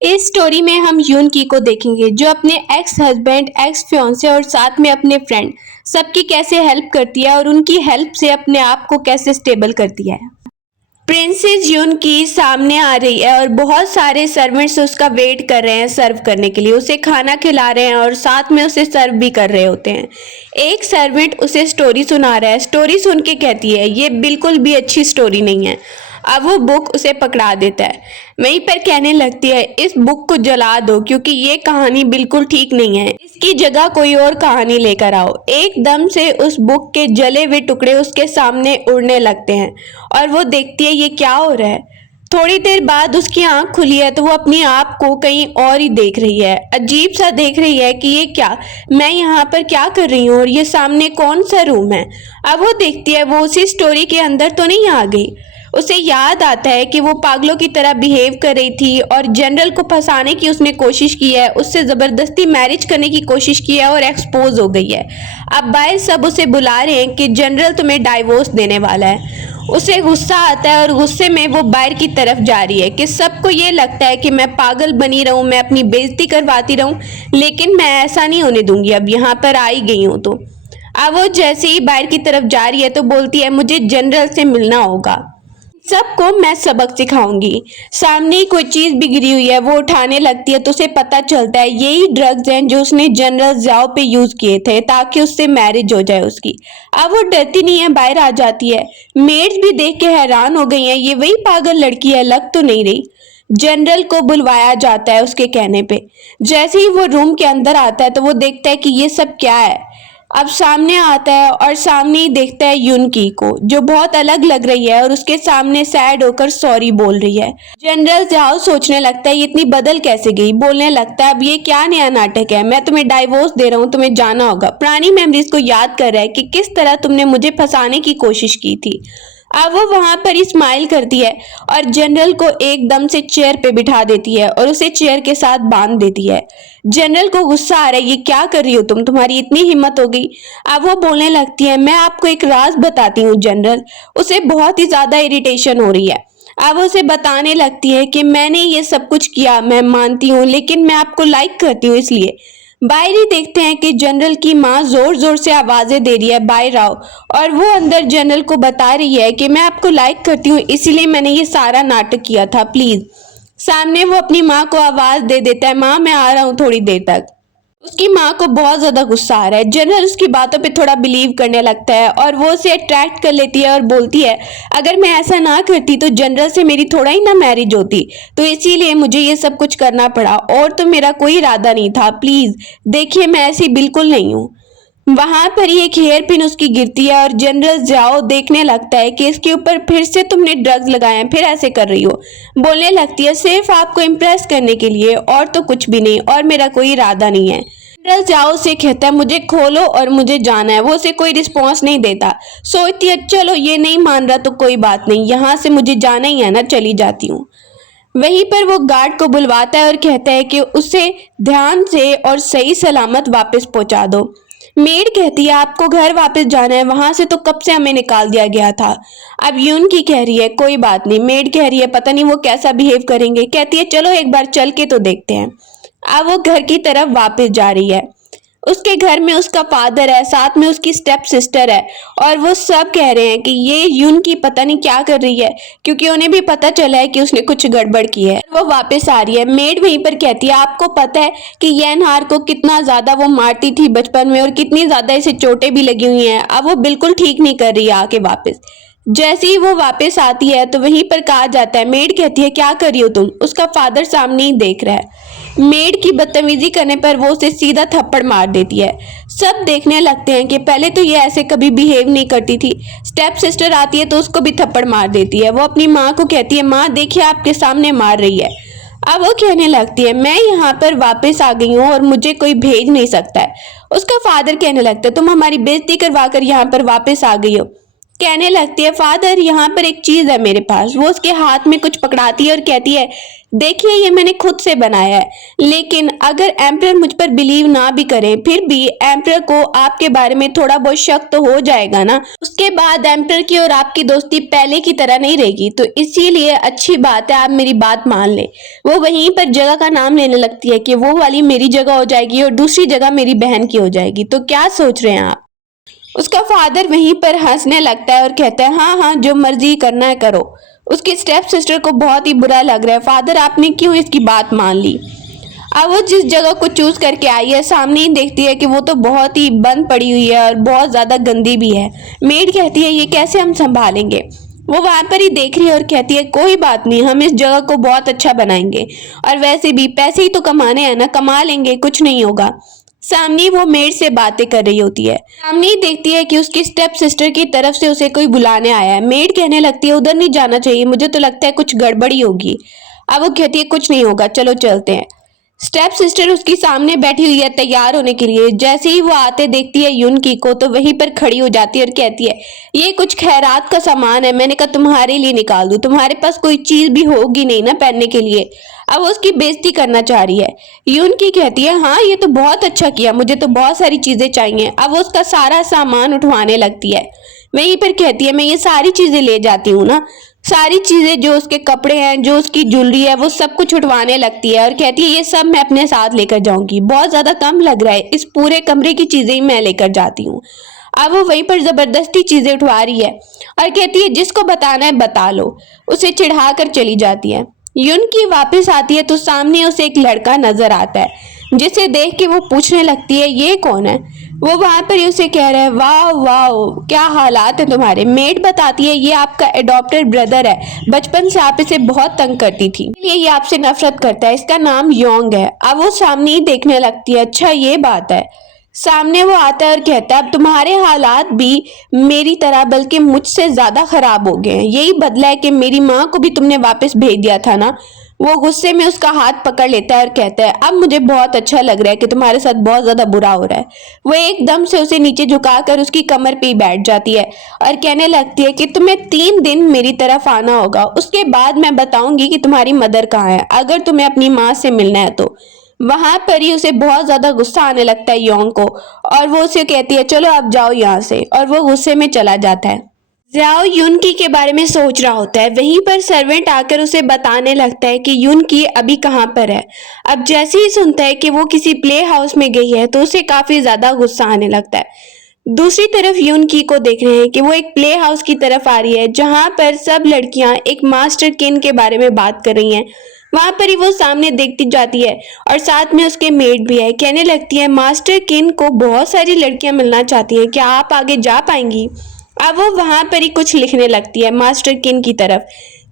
इस स्टोरी में हम यून की को देखेंगे जो अपने एक्स हस्बैंड, एक्स फियांसे और साथ में अपने फ्रेंड सबकी कैसे हेल्प करती है और उनकी हेल्प से अपने आप को कैसे स्टेबल करती है। प्रिंसेस यून की सामने आ रही है और बहुत सारे सर्वेंट्स उसका वेट कर रहे हैं सर्व करने के लिए, उसे खाना खिला रहे हैं और साथ में उसे सर्व भी कर रहे होते हैं। एक सर्वेंट उसे स्टोरी सुना रहा है, स्टोरी सुन के कहती है ये बिल्कुल भी अच्छी स्टोरी नहीं है। अब वो बुक उसे पकड़ा देता है, वहीं पर कहने लगती है इस बुक को जला दो क्योंकि ये कहानी बिल्कुल ठीक नहीं है, इसकी जगह कोई और कहानी लेकर आओ। एकदम से उस बुक के जले हुए टुकड़े उसके सामने उड़ने लगते हैं और वो देखती है ये क्या हो रहा है। थोड़ी देर बाद उसकी आंख खुली है तो वो अपने आप को कहीं और ही देख रही है, अजीब सा देख रही है कि ये क्या, मैं यहाँ पर क्या कर रही हूँ और ये सामने कौन सा रूम है। अब वो देखती है वो उसी स्टोरी के अंदर तो नहीं आ गई। उसे याद आता है कि वो पागलों की तरह बिहेव कर रही थी और जनरल को फंसाने की उसने कोशिश की है, उससे जबरदस्ती मैरिज करने की कोशिश की है और एक्सपोज हो गई है। अब बाहर सब उसे बुला रहे हैं कि जनरल तुम्हें डाइवोर्स देने वाला है। उसे गुस्सा आता है और गुस्से में वो बाहर की तरफ जा रही है कि सबको ये लगता है कि मैं पागल बनी रहूं, मैं अपनी बेइज्जती करवाती रहूं, लेकिन मैं ऐसा नहीं होने दूंगी। अब यहाँ पर आई गई हूं तो अब वो जैसे ही बाहर की तरफ जा रही है तो बोलती है मुझे जनरल से मिलना होगा, सबको मैं सबक सिखाऊंगी। सामने ही कोई चीज बिगड़ी हुई है, वो उठाने लगती है तो उसे पता चलता है यही ड्रग्स हैं जो उसने जनरल जाओ पे यूज किए थे ताकि उससे मैरिज हो जाए उसकी। अब वो डरती नहीं है, बाहर आ जाती है। मेड्स भी देख के हैरान हो गई हैं, ये वही पागल लड़की है, लग तो नहीं रही। जनरल को बुलवाया जाता है उसके कहने पे। जैसे ही वो रूम के अंदर आता है तो वो देखता है कि ये सब क्या है। अब सामने आता है और सामने ही देखता है युनकी को जो बहुत अलग लग रही है और उसके सामने सैड होकर सॉरी बोल रही है। जनरल जाओ सोचने लगता है ये इतनी बदल कैसे गई, बोलने लगता है अब ये क्या नया नाटक है, मैं तुम्हें डाइवोर्स दे रहा हूँ, तुम्हें जाना होगा। पुरानी मेमोरीज को याद कर रहा है कि किस तरह तुमने मुझे फंसाने की कोशिश की थी। अब वो वहां पर स्माइल करती है और जनरल को एकदम से चेयर पे बिठा देती है और उसे चेयर के साथ बांध देती है। जनरल को गुस्सा आ रहा है ये क्या कर रही हो तुम, तुम्हारी इतनी हिम्मत हो गई। अब वो बोलने लगती है मैं आपको एक राज बताती हूँ जनरल। उसे बहुत ही ज्यादा इरिटेशन हो रही है। अब उसे बताने लगती है कि मैंने ये सब कुछ किया, मैं मानती हूँ, लेकिन मैं आपको लाइक करती हूँ इसलिए। बाहर ही देखते हैं कि जनरल की माँ जोर जोर से आवाजें दे रही है बाहर आओ, और वो अंदर जनरल को बता रही है कि मैं आपको लाइक करती हूँ इसीलिए मैंने ये सारा नाटक किया था, प्लीज। सामने वो अपनी माँ को आवाज दे देता है माँ मैं आ रहा हूँ थोड़ी देर तक। उसकी माँ को बहुत ज्यादा गुस्सा आ रहा है। जनरल उसकी बातों पे थोड़ा बिलीव करने लगता है और वो उसे अट्रैक्ट कर लेती है और बोलती है अगर मैं ऐसा ना करती तो जनरल से मेरी थोड़ा ही ना मैरिज होती, तो इसीलिए मुझे ये सब कुछ करना पड़ा और तो मेरा कोई इरादा नहीं था, प्लीज देखिए मैं ऐसी बिल्कुल नहीं हूँ। वहां पर ही एक हेयर पिन उसकी गिरती है और जनरल जाओ देखने लगता है कि इसके ऊपर फिर से तुमने ड्रग्स लगाए हैं, फिर ऐसे कर रही हो। बोलने लगती है सिर्फ आपको इम्प्रेस करने के लिए और तो कुछ भी नहीं, और मेरा कोई इरादा नहीं है। जनरल जाओ से कहता है मुझे खोलो और मुझे जाना है। वो उसे कोई रिस्पॉन्स नहीं देता। सोचती है चलो ये नहीं मान रहा तो कोई बात नहीं, यहाँ से मुझे जाना ही है ना, चली जाती हूँ। वहीं पर वो गार्ड को बुलवाता है और कहता है कि उसे ध्यान से और सही सलामत वापस पहुंचा दो। मेड कहती है आपको घर वापस जाना है, वहां से तो कब से हमें निकाल दिया गया था। अब यून की कह रही है कोई बात नहीं। मेड कह रही है पता नहीं वो कैसा बिहेव करेंगे। कहती है चलो एक बार चल के तो देखते हैं। अब वो घर की तरफ वापस जा रही है। उसके घर में उसका फादर है, साथ में उसकी स्टेप सिस्टर है, और वो सब कह रहे हैं कि ये यून की पता नहीं क्या कर रही है, क्योंकि उन्हें भी पता चला है कि उसने कुछ गड़बड़ की है। वो वापस आ रही है। मेड वहीं पर कहती है आपको पता है कि येनहार को कितना ज्यादा वो मारती थी बचपन में और कितनी ज्यादा इसे चोटें भी लगी हुई हैं, अब वो बिल्कुल ठीक नहीं कर रही है आके वापस। जैसे ही वो वापस आती है तो वहीं पर कहा जाता है, मेड कहती है क्या कर रही हो तुम, उसका फादर सामने ही देख रहा है। मेड की बदतमीजी करने पर वो उसे सीधा थप्पड़ मार देती है। सब देखने लगते हैं कि पहले तो ये ऐसे कभी बिहेव नहीं करती थी। स्टेप सिस्टर आती है तो उसको भी थप्पड़ मार देती है। वो अपनी माँ को कहती है माँ देखिए आपके सामने मार रही है। अब वो कहने लगती है मैं यहाँ पर वापस आ गई हूँ और मुझे कोई भेज नहीं सकता है। उसका फादर कहने लगता है तुम हमारी बेइज्जती करवा कर यहाँ पर वापस आ गई हो। कहने लगती है फादर यहाँ पर एक चीज है मेरे पास। वो उसके हाथ में कुछ पकड़ाती है और कहती है देखिए ये मैंने खुद से बनाया है। लेकिन अगर एम्परर मुझ पर बिलीव ना भी करे, फिर भी एम्परर को आपके बारे में थोड़ा बहुत शक तो हो जाएगा ना। उसके बाद एम्परर की और आपकी दोस्ती पहले की तरह नहीं रहेगी, तो इसीलिए अच्छी बात है आप मेरी बात मान लें। वो वहीं पर जगह का नाम लेने लगती है कि वो वाली मेरी जगह हो जाएगी और दूसरी जगह मेरी बहन की हो जाएगी। तो क्या सोच रहे हैं आप? उसका फादर वहीं पर हंसने लगता है और कहता है हाँ हाँ जो मर्जी करना है करो। उसकी स्टेप सिस्टर को बहुत ही बुरा लग रहा है, फादर आपने क्यों इसकी बात मान ली। अब वो जिस जगह को चूज करके आई है सामने ही देखती है कि वो तो बहुत ही बंद पड़ी हुई है और बहुत ज्यादा गंदी भी है। मेड कहती है ये कैसे हम संभालेंगे। वो वहां पर ही देख रही है और कहती है कोई बात नहीं, हम इस जगह को बहुत अच्छा बनाएंगे और वैसे भी पैसे ही तो कमाने हैं ना, कमा लेंगे, कुछ नहीं होगा। सामने वो मेड से बातें कर रही होती है। सामने ही देखती है कि उसकी स्टेप सिस्टर की तरफ से उसे कोई बुलाने आया है। मेड कहने लगती है उधर नहीं जाना चाहिए, मुझे तो लगता है कुछ गड़बड़ी होगी। अब वो कहती है कुछ नहीं होगा, चलो चलते हैं। स्टेप सिस्टर उसकी सामने बैठी हुई है तैयार होने के लिए। जैसे ही वो आते देखती है युनकी को तो वहीं पर खड़ी हो जाती है और कहती है ये कुछ खैरात का सामान है, मैंने कहा तुम्हारे लिए निकाल दूं, तुम्हारे पास कोई चीज भी होगी नहीं ना पहनने के लिए। अब वो उसकी बेइज्जती करना चाह रही है। युनकी कहती है हाँ ये तो बहुत अच्छा किया, मुझे तो बहुत सारी चीजें चाहिए। अब वो उसका सारा सामान उठवाने लगती है। वहीं पर कहती है मैं ये सारी चीजें ले जाती हूँ ना। सारी चीजें जो उसके कपड़े हैं, जो उसकी ज्वेलरी है, वो सब कुछ उठवाने लगती है और कहती है ये सब मैं अपने साथ लेकर जाऊंगी, बहुत ज्यादा कम लग रहा है, इस पूरे कमरे की चीजें ही मैं लेकर जाती हूँ। अब वो वहीं पर जबरदस्ती चीजें उठवा रही है और कहती है जिसको बताना है बता लो। उसे चिढ़ा कर चली जाती है। युनकी वापस आती है तो सामने उसे एक लड़का नजर आता है, जिसे देख के वो पूछने लगती है ये कौन है। वो वहां पर ही उसे कह रहा है वाह वाह क्या हालात है तुम्हारे। मेड बताती है ये आपका एडॉप्टेड ब्रदर है, बचपन से आप इसे बहुत तंग करती थी, इसलिए ये आपसे नफरत करता है, इसका नाम योंग है। अब वो सामने ही देखने लगती है, अच्छा ये बात है। सामने वो आता है और कहता है अब तुम्हारे हालात भी मेरी तरह बल्कि मुझसे ज्यादा खराब हो गए हैं, यही बदला है कि मेरी माँ को भी तुमने वापस भेज दिया था ना। वो गुस्से में उसका हाथ पकड़ लेता है और कहता है अब मुझे बहुत अच्छा लग रहा है कि तुम्हारे साथ बहुत ज्यादा बुरा हो रहा है। वो एकदम से उसे नीचे झुकाकर उसकी कमर पे ही बैठ जाती है और कहने लगती है कि तुम्हें 3 दिन मेरी तरफ आना होगा, उसके बाद मैं बताऊंगी कि तुम्हारी मदर कहाँ है, अगर तुम्हें अपनी माँ से मिलना है तो। वहां पर ही उसे बहुत ज्यादा गुस्सा आने लगता है योंग को और वो उसे कहती है चलो अब जाओ यहाँ से, और वो गुस्से में चला जाता है। ज़्याओ युनकी के बारे में सोच रहा होता है, वहीं पर सर्वेंट आकर उसे बताने लगता है कि युनकी अभी कहाँ पर है। अब जैसे ही सुनता है कि वो किसी प्ले हाउस में गई है तो उसे काफी ज्यादा गुस्सा आने लगता है। दूसरी तरफ युनकी को देख रहे हैं कि वो एक प्ले हाउस की तरफ आ रही है जहां पर सब लड़कियां एक मास्टर किन के बारे में बात कर रही हैं। वहां पर ही वो सामने देखती जाती है और साथ में उसके मेड भी है। कहने लगती है मास्टर किन को बहुत सारी लड़कियां मिलना चाहती हैं, क्या आप आगे जा पाएंगी। अब वो वहां पर ही कुछ लिखने लगती है मास्टर किन की तरफ।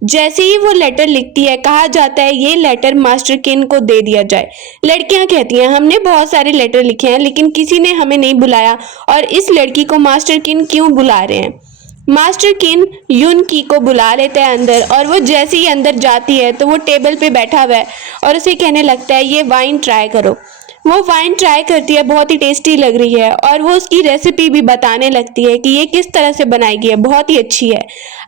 जैसे ही वो लेटर लिखती है कहा जाता है ये लेटर मास्टर किन को दे दिया जाए। लड़कियां कहती हैं हमने बहुत सारे लेटर लिखे हैं लेकिन किसी ने हमें नहीं बुलाया और इस लड़की को मास्टर किन क्यों बुला रहे हैं। मास्टर किन युनकी को बुला लेता है अंदर और वो जैसे ही अंदर जाती है तो वो टेबल पे बैठा हुआ है और उसे कहने लगता है ये वाइन ट्राई करो। वो वाइन ट्राई करती है, बहुत ही टेस्टी लग रही है और वो उसकी रेसिपी भी बताने लगती है कि ये किस तरह से बनाई गई है, बहुत ही अच्छी है।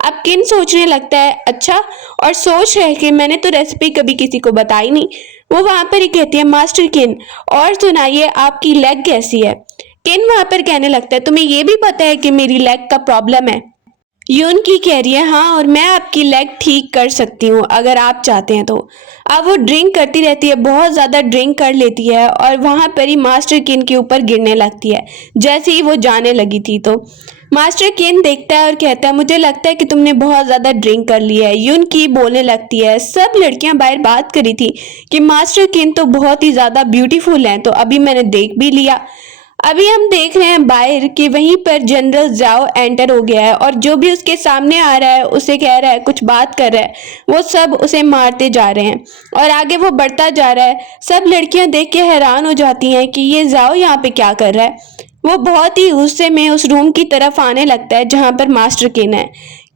अब किन सोचने लगता है अच्छा, और सोच रहे कि मैंने तो रेसिपी कभी किसी को बताई नहीं। वो वहां पर ही कहती है मास्टर किन और सुनाइए आपकी लेग कैसी है। किन वहां पर कहने लगता है तुम्हें ये भी पता है कि मेरी लेग का प्रॉब्लम है। युनकी कह रही है हाँ और मैं आपकी लेग ठीक कर सकती हूँ अगर आप चाहते हैं तो। अब वो ड्रिंक करती रहती है, बहुत ज़्यादा ड्रिंक कर लेती है और वहाँ पर ही मास्टर किन के ऊपर गिरने लगती है जैसे ही वो जाने लगी थी। तो मास्टर किन देखता है और कहता है मुझे लगता है कि तुमने बहुत ज़्यादा ड्रिंक कर लिया है। युनकी बोलने लगती है सब लड़कियां बाहर बात करी थी कि मास्टर किन तो बहुत ही ज़्यादा ब्यूटीफुल हैं, तो अभी मैंने देख भी लिया। अभी हम देख रहे हैं बाहर कि वहीं पर जनरल जाओ एंटर हो गया है और जो भी उसके सामने आ रहा है उसे कह रहा है, कुछ बात कर रहा है, वो सब उसे मारते जा रहे हैं और आगे वो बढ़ता जा रहा है। सब लड़कियां देख के हैरान हो जाती हैं कि ये जाओ यहाँ पे क्या कर रहा है। वो बहुत ही गुस्से में उस रूम की तरफ आने लगता है जहां पर मास्टर किन है।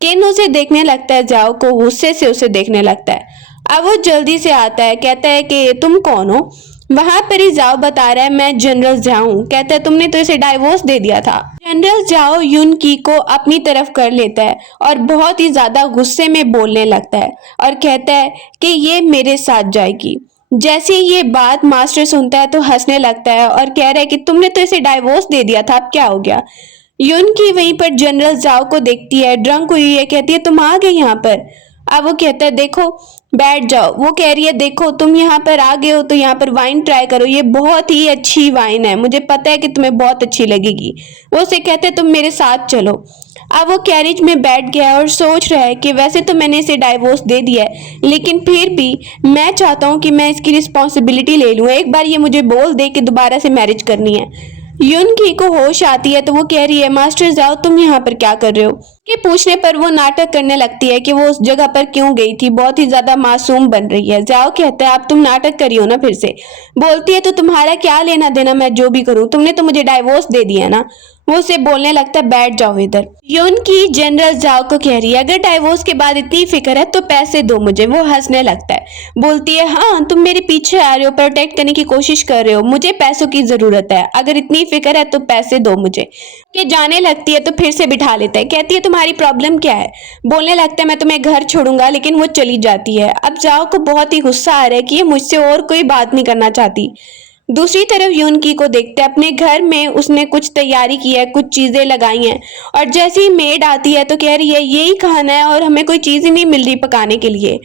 किन उसे देखने लगता है, जाओ को गुस्से से उसे देखने लगता है। अब वो जल्दी से आता है, कहता है कि तुम कौन हो। वहां पर ही जाओ बता रहा है मैं जनरल जाओ हूं। कहता है तुमने तो इसे डाइवोर्स दे दिया था। जनरल जाओ यून की को अपनी तरफ कर लेता है और बहुत ही ज्यादा गुस्से में बोलने लगता है और कहता है कि ये मेरे साथ जाएगी। जैसे ही ये बात मास्टर सुनता है तो हंसने लगता है और कह रहा है कि तुमने तो इसे डाइवोर्स दे दिया था, अब क्या हो गया। यून की वहीं पर जनरल जाओ को देखती है, ड्रंक हुई है, कहती है तुम आ गए यहाँ पर। अब वो कहता है देखो बैठ जाओ। वो कह रही है देखो तुम यहाँ पर आ गए हो तो यहाँ पर वाइन ट्राई करो, ये बहुत ही अच्छी वाइन है, मुझे पता है कि तुम्हें बहुत अच्छी लगेगी। वो उसे कहते हैं तुम मेरे साथ चलो। अब वो कैरेज में बैठ गया और सोच रहा है कि वैसे तो मैंने इसे डाइवोर्स दे दिया है, लेकिन फिर भी मैं चाहता हूँ कि मैं इसकी रिस्पॉन्सिबिलिटी ले लूँ, एक बार ये मुझे बोल दे कि दोबारा से मैरिज करनी है। यूनकी को होश आती है तो वो कह रही है मास्टर जाओ तुम यहाँ पर क्या कर रहे हो। के पूछने पर वो नाटक करने लगती है कि वो उस जगह पर क्यों गई थी, बहुत ही ज्यादा मासूम बन रही है। जाओ कहता है अब तुम नाटक करियो ना फिर से। बोलती है तो तुम्हारा क्या लेना देना मैं जो भी करूं, तुमने तो मुझे डाइवोर्स दे दिया ना। वो उसे बोलने लगता है बैठ जाओ इधर। यूनकी जनरल जाओ को कह रही है अगर डाइवोर्स के बाद इतनी फिक्र है तो पैसे दो मुझे। वो हंसने लगता है, बोलती है हाँ तुम मेरे पीछे आ रहे हो, प्रोटेक्ट करने की कोशिश कर रहे हो, मुझे पैसों की जरूरत है, अगर इतनी फिक्र है तो पैसे दो मुझे। के जाने लगती है तो फिर से बिठा लेता है, कहती है तुम्हारी प्रॉब्लम क्या है। बोलने लगता है मैं तुम्हें घर छोड़ूंगा, लेकिन वो चली जाती है। अब जाओ को बहुत ही गुस्सा आ रहा है कि ये मुझसे और कोई बात नहीं करना चाहती। दूसरी तरफ यूनकी को देखते हैं अपने घर में उसने कुछ तैयारी की है, कुछ चीजें लगाई हैं और जैसे ही मेड आती है तो कह रही है यही खाना है और हमें कोई चीज ही नहीं मिल रही पकाने के लिए।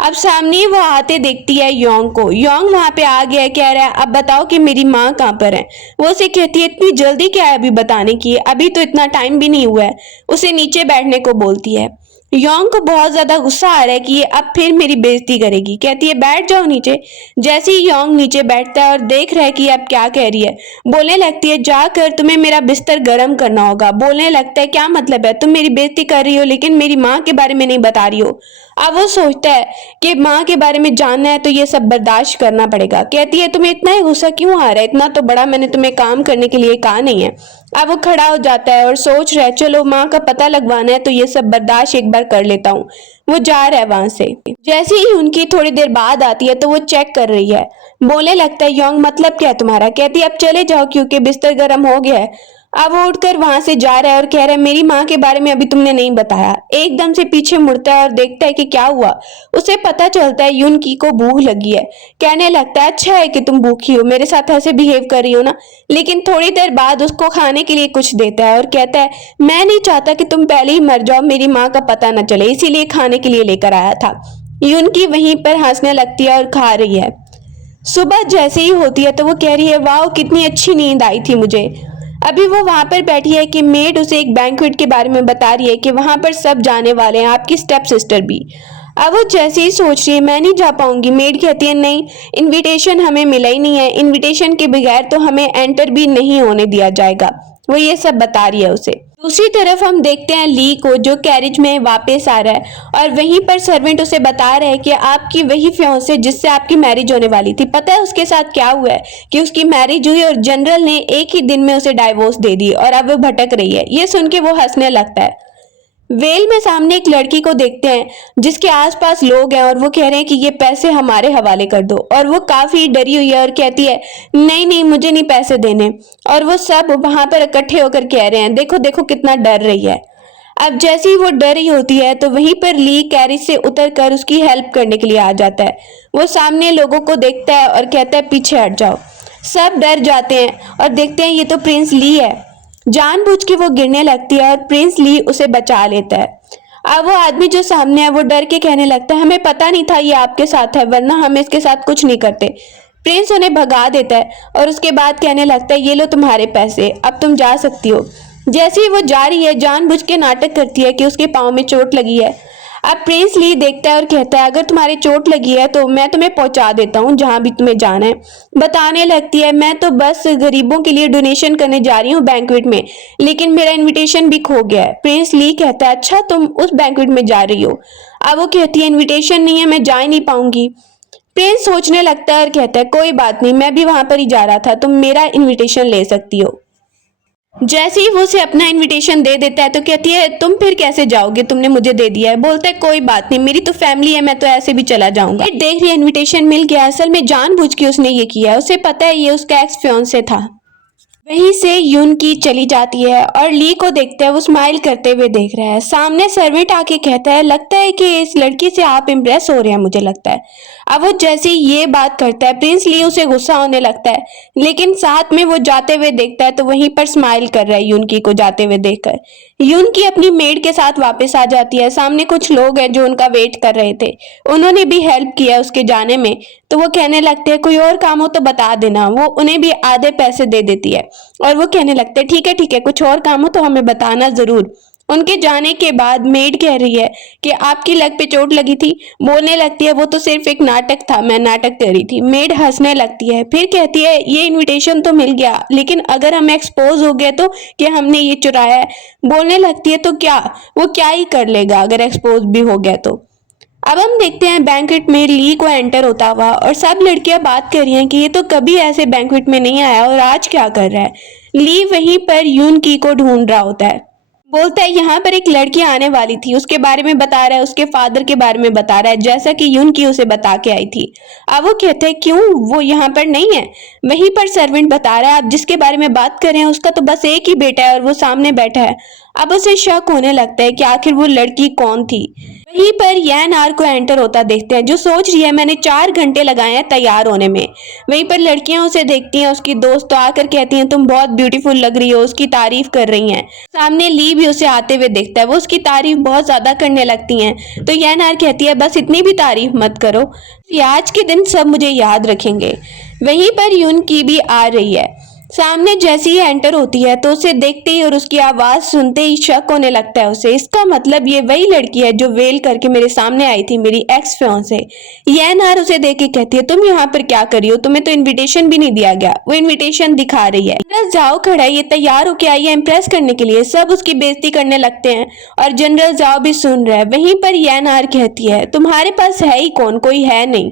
अब सामने वो आते देखती है योंग को। योंग वहां पे आ गया, कह रहा है अब बताओ कि मेरी माँ कहाँ पर है। वो उसे कहती है इतनी जल्दी क्या है अभी बताने की, अभी तो इतना टाइम भी नहीं हुआ है। उसे नीचे बैठने को बोलती है। योंग को बहुत ज्यादा गुस्सा आ रहा है कि ये अब फिर मेरी बेइज्जती करेगी, कहती है बैठ जाओ नीचे। जैसे ही योंग नीचे बैठता है और देख रहा है कि अब क्या कह रही है, बोलने लगती है जाकर तुम्हें मेरा बिस्तर गर्म करना होगा। बोलने लगता है क्या मतलब है, तुम मेरी बेइज्जती कर रही हो लेकिन मेरी माँ के बारे में नहीं बता रही हो। अब वो सोचता है कि माँ के बारे में जानना है तो ये सब बर्दाश्त करना पड़ेगा। कहती है तुम्हें इतना ही गुस्सा क्यों आ रहा है, इतना तो बड़ा मैंने तुम्हें काम करने के लिए कहा नहीं है। अब वो खड़ा हो जाता है और सोच रहा है चलो माँ का पता लगवाना है तो ये सब बर्दाश्त एक बार कर लेता हूँ। वो जा रहा है वहां से। जैसे ही उनकी थोड़ी देर बाद आती है तो वो चेक कर रही है। बोलने लगता है योंग मतलब क्या है तुम्हारा। कहती है अब चले जाओ क्योंकि बिस्तर गर्म हो गया है। अब वो उठकर वहां से जा रहा है और कह रहा है मेरी माँ के बारे में अभी तुमने नहीं बताया। एकदम से पीछे मुड़ता है और देखता है कि क्या हुआ। उसे पता चलता है यूनकी को भूख लगी है। कहने लगता है अच्छा है कि तुम भूखी हो, मेरे साथ ऐसे बिहेव कर रही हो ना। लेकिन थोड़ी देर बाद उसको खाने के लिए कुछ देता है और कहता है मैं नहीं चाहता कि तुम पहले ही मर जाओ, मेरी माँ का पता न चले, इसीलिए खाने के लिए लेकर आया था। यूनकी वहीं पर हंसने लगती है और खा रही है। सुबह जैसे ही होती है तो वो कह रही है वाह कितनी अच्छी नींद आई थी मुझे। अभी वो वहां पर बैठी है कि मेड उसे एक बैंक्वेट के बारे में बता रही है कि वहां पर सब जाने वाले हैं, आपकी स्टेप सिस्टर भी। अब वो जैसे ही सोच रही है मैं नहीं जा पाऊंगी, मेड कहती है नहीं इनविटेशन हमें मिला ही नहीं है, इनविटेशन के बगैर तो हमें एंटर भी नहीं होने दिया जाएगा। वो ये सब बता रही है उसे। दूसरी तरफ हम देखते हैं ली को जो कैरेज में वापस आ रहा है और वहीं पर सर्वेंट उसे बता रहे हैं कि आपकी वही फियांसे जिससे आपकी मैरिज होने वाली थी, पता है उसके साथ क्या हुआ है कि उसकी मैरिज हुई और जनरल ने एक ही दिन में उसे डाइवोर्स दे दी और अब वो भटक रही है। ये सुन के वो हंसने लगता है। वेल में सामने एक लड़की को देखते हैं जिसके आसपास लोग हैं और वो कह रहे हैं कि ये पैसे हमारे हवाले कर दो और वो काफी डरी हुई है और कहती है नहीं नहीं मुझे नहीं पैसे देने। और वो सब वहां पर इकट्ठे होकर कह रहे हैं देखो देखो कितना डर रही है। अब जैसे ही वो डर रही होती है तो वहीं पर ली कैरेज से उतर कर उसकी हेल्प करने के लिए आ जाता है। वो सामने लोगों को देखता है और कहता है पीछे हट जाओ। सब डर जाते हैं और देखते हैं ये तो प्रिंस ली है। जानबूझ के वो गिरने लगती है और प्रिंस ली उसे बचा लेता है। अब वो आदमी जो सामने है वो डर के कहने लगता है हमें पता नहीं था ये आपके साथ है, वरना हम इसके साथ कुछ नहीं करते। प्रिंस उन्हें भगा देता है और उसके बाद कहने लगता है ये लो तुम्हारे पैसे, अब तुम जा सकती हो। जैसे ही वो जा रही है जानबूझ के नाटक करती है कि उसके पाँव में चोट लगी है। अब प्रिंस ली देखता है और कहता है अगर तुम्हारी चोट लगी है तो मैं तुम्हें पहुंचा देता हूँ जहां भी तुम्हें जाना है। बताने लगती है मैं तो बस गरीबों के लिए डोनेशन करने जा रही हूँ बैंक्वेट में, लेकिन मेरा इनविटेशन भी खो गया है। प्रिंस ली कहता है अच्छा तुम उस बैंक्वेट में जा रही हो। अब वो कहती है इन्विटेशन नहीं है, मैं जा ही नहीं पाऊंगी। प्रिंस सोचने लगता है और कहता है कोई बात नहीं, मैं भी वहां पर ही जा रहा था, तुम मेरा इन्विटेशन ले सकती हो। जैसे ही वो उसे अपना इनविटेशन दे देता है तो कहती है तुम फिर कैसे जाओगे, तुमने मुझे दे दिया है। बोलता है कोई बात नहीं, मेरी तो फैमिली है, मैं तो ऐसे भी चला जाऊंगा। फिर देख रही है इनविटेशन मिल गया, असल में जानबूझ के उसने ये किया है, उसे पता है ये उसका एक्स फियांसे था। वहीं से यून की चली जाती है और ली को देखते हैं, वो स्माइल करते हुए देख रहा है। सामने सर्वेंट आके कहता है लगता है कि इस लड़की से आप इम्प्रेस हो रहे हैं, मुझे लगता है। अब वो जैसे ही ये बात करता है प्रिंस ली उसे गुस्सा होने लगता है, लेकिन साथ में वो जाते हुए देखता है तो वहीं पर स्माइल कर रहा है यूनकी को जाते हुए देखकर। यूनकी अपनी मेड के साथ वापस आ जाती है। सामने कुछ लोग हैं जो उनका वेट कर रहे थे, उन्होंने भी हेल्प किया उसके जाने में। तो वो कहने लगते हैं कोई और काम हो तो बता देना, वो उन्हें भी आधे पैसे दे देती है। और वो कहने लगते हैं ठीक है कुछ और काम हो तो हमें बताना जरूर। उनके जाने के बाद मेड कह रही है कि आपकी लग पे चोट लगी थी। बोलने लगती है वो तो सिर्फ एक नाटक था, मैं नाटक कर रही थी। मेड हंसने लगती है, फिर कहती है ये इनविटेशन तो मिल गया, लेकिन अगर हम एक्सपोज हो गए तो कि हमने ये चुराया है। बोलने लगती है तो क्या, वो क्या ही कर लेगा अगर एक्सपोज भी हो गया तो। अब हम देखते हैं बैंक्वेट में ली को एंटर होता हुआ और सब लड़कियां बात कर रही हैं कि ये तो कभी ऐसे बैंक्वेट में नहीं आया और आज क्या कर रहा है। ली वहीं पर यून की को ढूंढ रहा होता है। बोलता है यहाँ पर एक लड़की आने वाली थी, उसके बारे में बता रहा है, उसके फादर के बारे में बता रहा है, जैसा कि यून की उसे बता के आई थी। अब वो कहते हैं क्यों, वो यहाँ पर नहीं है। वहीं पर सर्वेंट बता रहा है आप जिसके बारे में बात कर रहे हैं उसका तो बस एक ही बेटा है और वो सामने बैठा है। अब उसे शक होने लगता है कि आखिर वो लड़की कौन थी। वहीं पर यैन आर को एंटर होता देखते हैं, जो सोच रही है मैंने 4 घंटे लगाए हैं तैयार होने में। वहीं पर लड़कियां उसे देखती हैं, उसकी दोस्त तो आकर कहती हैं तुम बहुत ब्यूटीफुल लग रही हो, उसकी तारीफ कर रही हैं। सामने ली भी उसे आते हुए देखता है, वो उसकी तारीफ बहुत ज्यादा करने लगती हैं। तो यैन आर कहती है बस इतनी भी तारीफ मत करो, आज के दिन सब मुझे याद रखेंगे। वहीं पर यून की भी आ रही है। सामने जैसे ही एंटर होती है तो उसे देखते ही और उसकी आवाज सुनते ही शक होने लगता है उसे। इसका मतलब ये वही लड़की है जो वेल करके मेरे सामने आई थी, मेरी एक्स फियांसे। ये नार उसे देख के कहती है तुम यहाँ पर क्या कर रही हो, तुम्हें तो इनविटेशन भी नहीं दिया गया। वो इनविटेशन दिखा रही है। जनरल जाओ खड़ा है, ये तैयार होके आई है इम्प्रेस करने के लिए। सब उसकी बेइज्जती करने लगते हैं और जनरल जाओ भी सुन रहा है। वहीं पर ये नार कहती है तुम्हारे पास है ही कौन, कोई है नहीं।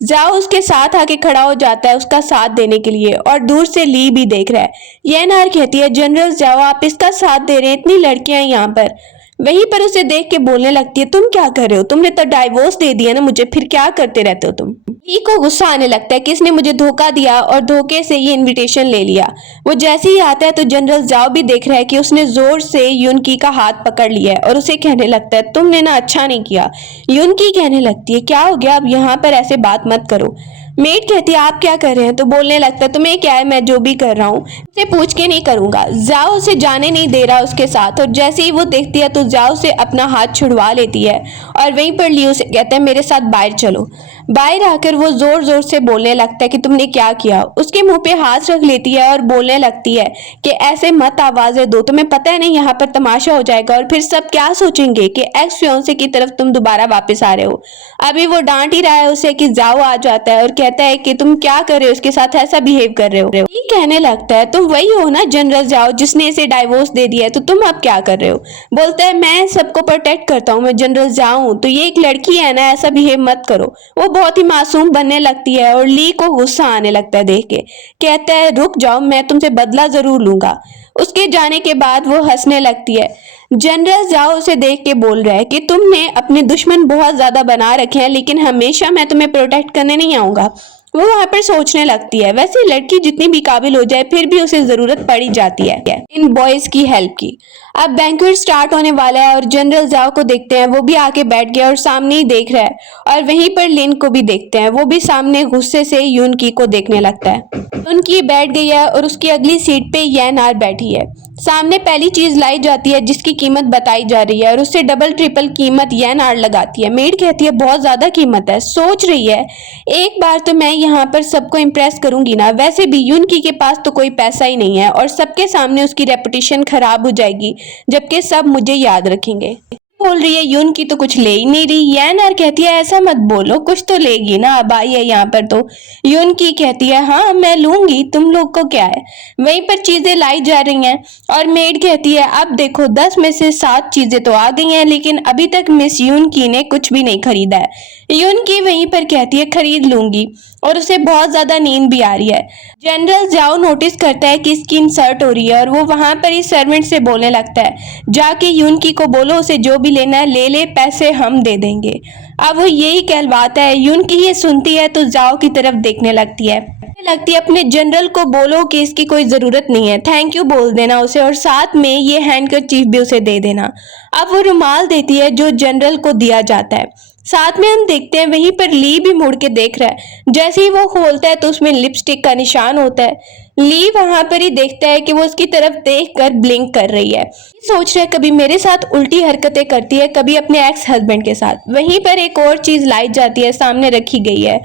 जाओ उसके साथ आके खड़ा हो जाता है उसका साथ देने के लिए और दूर से ली भी देख रहा है। ये नार कहती है जनरल जाओ आप इसका साथ दे रहे हैं, इतनी लड़कियां हैं यहाँ पर। वहीं पर उसे देख के बोलने लगती है तुम क्या कर रहे हो, तुमने तो डाइवोर्स दे दिया ना मुझे, फिर क्या करते रहते हो तुम। ली को गुस्सा आने लगता है कि इसने मुझे धोखा दिया और धोखे से ये इनविटेशन ले लिया। वो जैसे ही आता है तो जनरल जाओ भी देख रहा है कि उसने जोर से यूनकी का हाथ पकड़ लिया है और उसे कहने लगता है तुमने ना अच्छा नहीं किया। यूनकी कहने लगती है क्या हो गया, अब यहाँ पर ऐसे बात मत करो। मेड कहती है आप क्या कर रहे हैं, तो बोलने लगता है तुम्हें क्या है, मैं जो भी कर रहा हूँ उसे पूछ के नहीं करूंगा। जाओ उसे जाने नहीं दे रहा उसके साथ और जैसे ही वो देखती है तो जाओ से अपना हाथ छुड़वा लेती है और वहीं पर लियो से कहता है मेरे साथ बाहर चलो। बाहर आकर वो जोर जोर से बोलने लगता है कि तुमने क्या किया। उसके मुंह पे हाथ रख लेती है और बोलने लगती है कि ऐसे मत आवाजें दो, तुम्हें पता है नहीं यहाँ पर तमाशा हो जाएगा और फिर सब क्या सोचेंगे कि एक्स फियांसे की तरफ तुम दोबारा वापस आ रहे हो। अभी वो डांट ही रहा है उसे कि जाओ आ जाता है और कहता है कि तुम क्या कर रहे हो, उसके साथ ऐसा बिहेव कर रहे हो। ये कहने लगता है तुम वही हो ना जनरल जाओ जिसने इसे डाइवोर्स दे दिया है, तो तुम अब क्या कर रहे हो। बोलता है मैं सबको प्रोटेक्ट करता हूँ, मैं जनरल जाऊं, तो ये एक लड़की है ना, ऐसा बिहेव मत करो। वो बहुत ही मासूम बनने लगती है और ली को गुस्सा आने लगता है देख के। कहता है रुक जाओ मैं तुमसे बदला जरूर लूंगा। उसके जाने के बाद वो हंसने लगती है। जनरल जाओ उसे देख के बोल रहा है कि तुमने अपने दुश्मन बहुत ज्यादा बना रखे हैं, लेकिन हमेशा मैं तुम्हें प्रोटेक्ट करने नहीं आऊंगा। वो वहां पर सोचने लगती है वैसे लड़की जितनी भी काबिल हो जाए फिर भी उसे जरूरत पड़ ही जाती है इन बॉयज की हेल्प की। अब बैंक्वेट स्टार्ट होने वाला है और जनरल जाओ को देखते हैं, वो भी आके बैठ गया और सामने ही देख रहा है। और वहीं पर लिन को भी देखते हैं, वो भी सामने गुस्से से यूनकी को देखने लगता है। यूनकी बैठ गई है और उसकी अगली सीट पे यैन आर बैठी है। सामने पहली चीज लाई जाती है जिसकी कीमत बताई जा रही है और उससे डबल ट्रिपल कीमत यैन आर लगाती है। मेड कहती है बहुत ज्यादा कीमत है। सोच रही है एक बार तो मैं यहाँ पर सबको इम्प्रेस करूंगी ना, वैसे भी यूनकी के पास तो कोई पैसा ही नहीं है और सबके सामने उसकी रेपुटेशन खराब हो जाएगी जबकि सब मुझे याद रखेंगे। बोल रही है यून की तो कुछ ले ही नहीं रही। यैन आर कहती है ऐसा मत बोलो, कुछ तो लेगी ना, अब आई है यहाँ पर तो। यून की कहती है हाँ मैं लूंगी, तुम लोग को क्या है। वहीं पर चीजें लाई जा रही हैं और मेड कहती है अब देखो 10 में से 7 चीजें तो आ गई हैं, लेकिन अभी तक मिस यून की ने कुछ भी नहीं खरीदा है। यून की वहीं पर कहती है खरीद लूंगी और उसे बहुत ज्यादा नींद भी आ रही है। जनरल जाओ नोटिस करता है कि इसकी इंसर्ट हो रही है और वो वहां पर ही सर्वेंट से बोलने लगता है जाके यूनकी को बोलो उसे जो भी लेना है ले ले, पैसे हम दे देंगे। अब वो यही कहलवाता है। यूनकी ये सुनती है तो जाओ की तरफ देखने लगती है अपने जनरल को बोलो कि इसकी कोई जरूरत नहीं है, थैंक यू बोल देना उसे और साथ में ये हैंडकरचीफ भी उसे दे देना। अब वो रुमाल देती है जो जनरल को दिया जाता है। साथ में हम देखते हैं वहीं पर ली भी मुड़ के देख रहा है। जैसे ही वो खोलता है तो उसमें लिपस्टिक का निशान होता है। ली वहां पर ही देखता है कि वो उसकी तरफ देखकर ब्लिंक कर रही है। सोच रहा है कभी मेरे साथ उल्टी हरकतें करती है, कभी अपने एक्स हस्बैंड के साथ। वहीं पर एक और चीज लाई जाती है, सामने रखी गई है।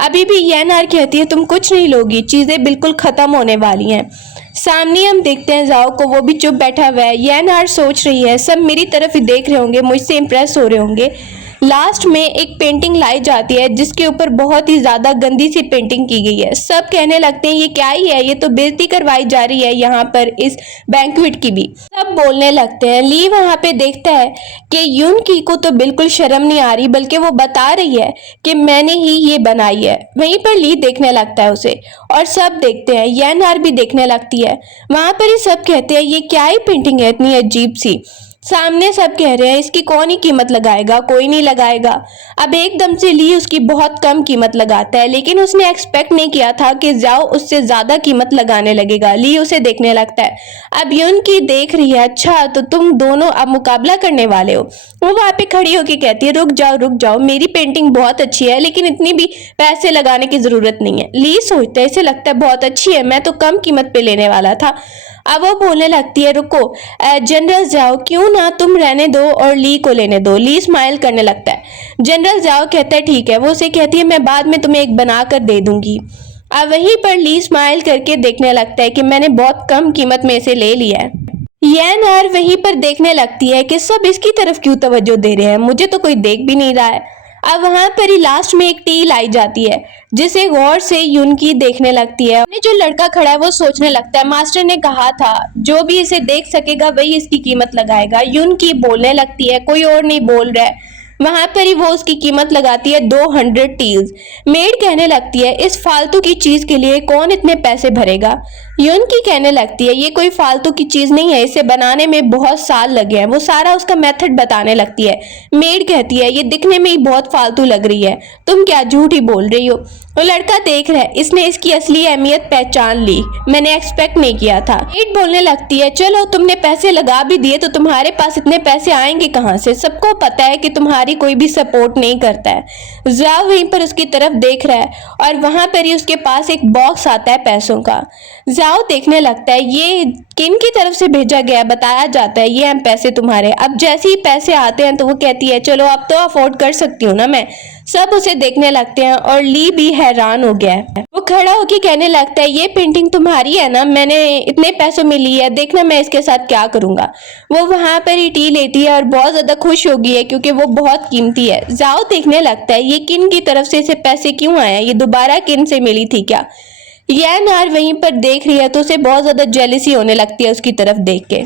अभी भी येनार कहती है तुम कुछ नहीं लोगी, चीजें बिल्कुल खत्म होने वाली हैं। सामने हम देखते हैं जाओ को, वो भी चुप बैठा हुआ है। येनार सोच रही है सब मेरी तरफ ही देख रहे होंगे, मुझसे इंप्रेस हो रहे होंगे। लास्ट में एक पेंटिंग लाई जाती है जिसके ऊपर बहुत ही ज्यादा गंदी सी पेंटिंग की गई है। सब कहने लगते हैं ये क्या ही है, ये तो बेइज्जती करवाई जा रही है यहाँ पर इस बैंक्वेट की भी। सब बोलने लगते हैं। ली वहां पे देखता है कि यूनकी को तो बिल्कुल शर्म नहीं आ रही, बल्कि वो बता रही है कि मैंने ही ये बनाई है। वहीं पर ली देखने लगता है उसे और सब देखते हैं। येनार भी देखने लगती है। वहां पर ही सब कहते हैं ये क्या ही पेंटिंग है इतनी अजीब सी। सामने सब कह रहे हैं इसकी कौन ही कीमत लगाएगा, कोई नहीं लगाएगा। अब एकदम से ली उसकी बहुत कम कीमत लगाता है, लेकिन उसने एक्सपेक्ट नहीं किया था कि जाओ उससे ज्यादा कीमत लगाने लगेगा। ली उसे देखने लगता है। अब यूनकी देख रही है, अच्छा तो तुम दोनों अब मुकाबला करने वाले हो। वो वहां पे खड़ी होकर कहती है रुक जाओ, मेरी पेंटिंग बहुत अच्छी है लेकिन इतनी भी पैसे लगाने की जरूरत नहीं है। ली सोचता है इसे लगता है बहुत अच्छी है, मैं तो कम कीमत पे लेने वाला था। अब वो बोलने लगती है रुको जनरल जाओ क्यों ना तुम रहने दो और ली को लेने दो। ली स्माइल करने लगता है। जनरल जाओ कहता है ठीक है। वो उसे कहती है मैं बाद में तुम्हें एक बना कर दे दूंगी। अब वहीं पर ली स्माइल करके देखने लगता है कि मैंने बहुत कम कीमत में इसे ले लिया है। येनार वहीं पर देखने लगती है कि सब इसकी तरफ क्यों तवज्जो दे रहे हैं, मुझे तो कोई देख भी नहीं रहा है। अब वहां पर ही लास्ट में एक टी लाई जाती है जिसे गौर से यूनकी देखने लगती है। जो लड़का खड़ा है वो सोचने लगता है मास्टर ने कहा था जो भी इसे देख सकेगा वही इसकी कीमत लगाएगा। यूनकी बोलने लगती है, कोई और नहीं बोल रहा है। वहां पर ही वो उसकी कीमत लगाती है 200 टील्स। मेड कहने लगती है इस फालतू की चीज के लिए कौन इतने पैसे भरेगा। यूनकी कहने लगती है ये कोई फालतू की चीज नहीं है, इसे बनाने में बहुत साल लगे हैं। वो सारा उसका मेथड बताने लगती है। मेड कहती है ये दिखने में ही बहुत फालतू लग रही है, तुम क्या झूठ ही बोल रही हो। वो लड़का देख रहा है, इसने इसकी असली अहमियत पहचान ली, मैंने एक्सपेक्ट नहीं किया था। मेड बोलने लगती है चलो तुमने पैसे लगा भी दिए तो तुम्हारे पास इतने पैसे आएंगे कहाँ से, सबको पता है कि तुम्हारी कोई भी सपोर्ट नहीं करता है। जाओ वहीं पर उसकी तरफ देख रहा है और वहां पर ही उसके पास एक बॉक्स आता है पैसों का। जाओ देखने लगता है ये किन की तरफ से भेजा गया, बताया जाता है ये हम पैसे तुम्हारे। अब जैसे ही पैसे आते हैं तो वो कहती है चलो अब तो अफोर्ड कर सकती हूँ ना मैं। सब उसे देखने लगते हैं और ली भी हैरान हो गया है। वो खड़ा होकर कहने लगता है ये पेंटिंग तुम्हारी है ना, मैंने इतने पैसों में ली है, देखना मैं इसके साथ क्या करूंगा। वो वहां पर ही टी लेती है और बहुत ज्यादा खुश हो गई है क्योंकि वो बहुत कीमती है। जाओ देखने लगता है ये किन की तरफ से इसे पैसे क्यों आए, ये दोबारा किन से मिली थी क्या। येनार वहीं पर देख रही है तो उसे बहुत ज्यादा जेलसी होने लगती है उसकी तरफ देख के।